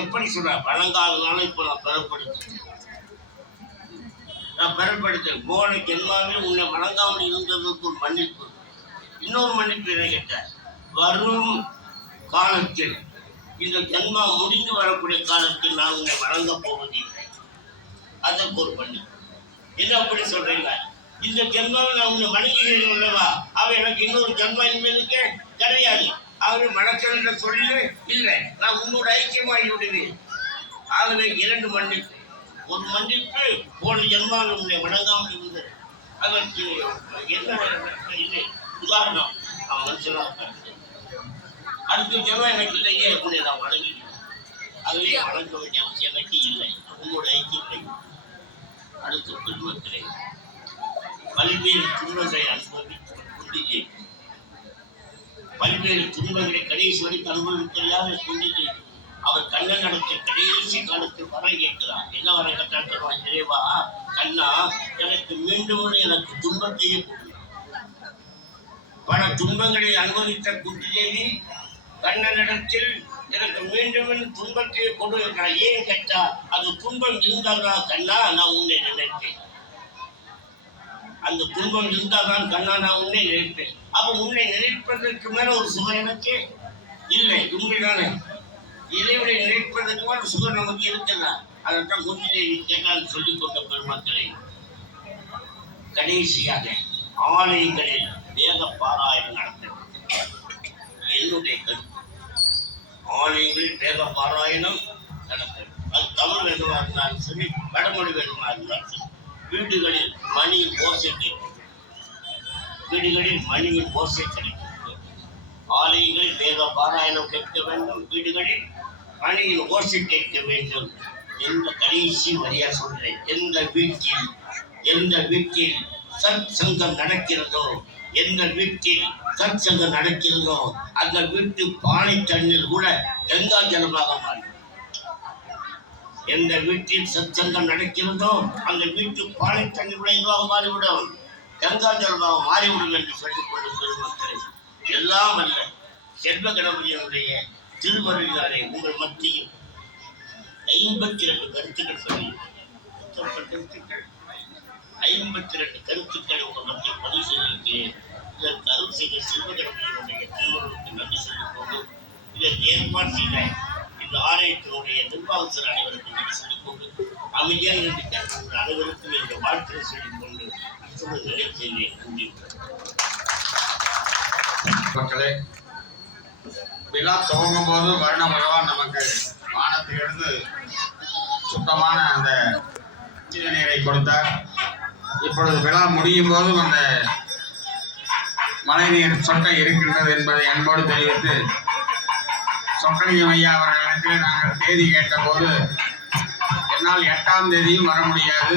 எப்படி சொல்ற? வணங்காதனால இப்ப நான் பெறப்படுத்தேன். போனுக்கு எல்லாமே உன்னை வணங்காமல் இருந்ததுக்கு ஒரு மன்னிப்பு. இன்னொரு மன்னிப்பு என்ன கேட்டார்? வரும் காலத்தில், இந்த ஜன்மா முடிந்து வரக்கூடிய காலத்தில் நான் உன்னை வணங்க போவதில்லை. அதற்கு ஒரு மன்னிப்பு. என்ன அப்படி சொல்றீங்க? இந்த ஜென்மாவில் நான் உன்னை வணங்குகிறேன் அல்லவா? அவ எனக்கு இன்னொரு ஜென்மா இனிமேலுக்கு கிடையாது. ஆகவே மனசென்ற சொல்லு இல்லை, நான் உன்னோட ஐக்கியமாகி விடுவேன். ஆகவே 2 மன்னிப்பு. ஒரு மன்னிப்பு, போன ஜென்மாவில் உன்னை வணங்காமல் இருந்தது. அதற்கு என்ன உதாரணம் நான் மனுஷனாக அடுத்த ஜென்மா எனக்கு இல்லையே, உன்னை நான் வணங்குகிறேன். அதுவே வணங்க வேண்டிய அவசியம் எனக்கு இல்லை. உன்னோட ஐக்கியம். அடுத்த பெருமக்களே, பல்வேறு துன்பங்களை அனுபவித்து பல்வேறு துன்பங்களை கடைசி வரைக்கும் அனுபவித்ததாக கொண்டு அவர் கண்ணன் நடத்த கடைசி காலத்தில் வர கேட்கிறார். என்ன வர கேட்டால், இறைவா கண்ணா, எனக்கு மீண்டும் எனக்கு துன்பத்தையே கொடு. பல துன்பங்களை அனுபவித்த குட்டிதேவி கண்ணனிடத்தில் எனக்கு மீண்டும் துன்பத்தையே கொடு என்றார். ஏன் கேட்டா, அது துன்பம் இருந்தால்தான் கண்ணா நான் உன்னை நினைத்தேன். அந்த துன்பம் இருந்தால்தான் கண்ணா நான் உன்னை நினைப்பேன். அப்ப உன்னை நினைப்பதற்கு மேல ஒரு சுகம் எனக்கு இல்லை. உண்மைதானே? இறைவனை நினைப்பதற்கு மேல சுகம் நமக்கு இருக்குல்ல. அதைத்தான் குட்டிதேவி கேட்டால் சொல்லிக் கொண்ட பெருமக்களை, கடைசியாக ஆலயங்களில் வேத பாராயணம் நடத்த என்னுடைய கருத்து. ஆலயங்களில் வேத பாராயணம் நடத்த, அது தமிழ் வேதமாக இருந்தாலும் சரி, வடமொழி வேதமாக இருந்தாலும் சரி, வீடுகளில் மணியின் ஓசை கேட்கும். வீடுகளில் மணியின் ஓசை கிடைக்கும். ஆலயங்களில் வேத பாராயணம் கேட்க வேண்டும். வீடுகளில் மணியின் ஓசை கேட்க வேண்டும். எந்த கடைசி வரியா சொல்றேன், எந்த வீட்டில் சத் சங்கம் நடக்கிறதோ, எந்த வீட்டில் சத் சங்கம் நடக்கிறதோ அந்த வீட்டு பானை தண்ணீர் கூட கங்கா ஜலமாக மாறும். எந்த வீட்டில் சத்சங்கம் நடக்கிறதோ அந்த வீட்டு பானை தண்ணீர் இதுவாக மாறிவிடும், கங்கா ஜலமாக மாறிவிடும் என்று சொல்லிக் கொண்டு பெருமக்களை, எல்லாம் அல்ல செல்வ கணபதியினுடைய திருவருளினாலே உங்கள் மத்தியில் 52 கருத்துக்கள் சொல்லி 52 கருத்துக்களை உங்கள் மத்தியில் பதிவு செய்திருக்கிறேன். இதற்கு அருள் செய்த செல்வகணபதியினுடைய திருவள்ளுவருக்கு நன்றி சொல்லிக் கொண்டு இதற்கு ஏற்பாடு செய்த இந்த ஆலயத்தினுடைய நிர்வாகத்தில் அனைவருக்கும் நன்றி சொல்லிக் கொண்டு அமைதியாக இருந்து கேட்கின்ற அனைவருக்கும் இந்த வாழ்க்கையை சொல்லிக் கொண்டு அத்துடன் நிறைவேற்றினேன். நன்றி. மக்களே, விழா துவங்கும் போது வருண பகவான் நமக்கு வானத்திலிருந்து சுத்தமான அந்த நீரை கொடுத்தார். இப்பொழுது விழா முடியும் போதும் அந்த மழைநீர் சொட்ட இருக்கின்றது என்பதை அன்போடு தெரிவித்து, சொக்கலிங்கம் ஐயா அவர்களிடத்தில் நாங்கள் தேதி கேட்டபோது என்னால் 8ஆம் தேதியும் வர முடியாது,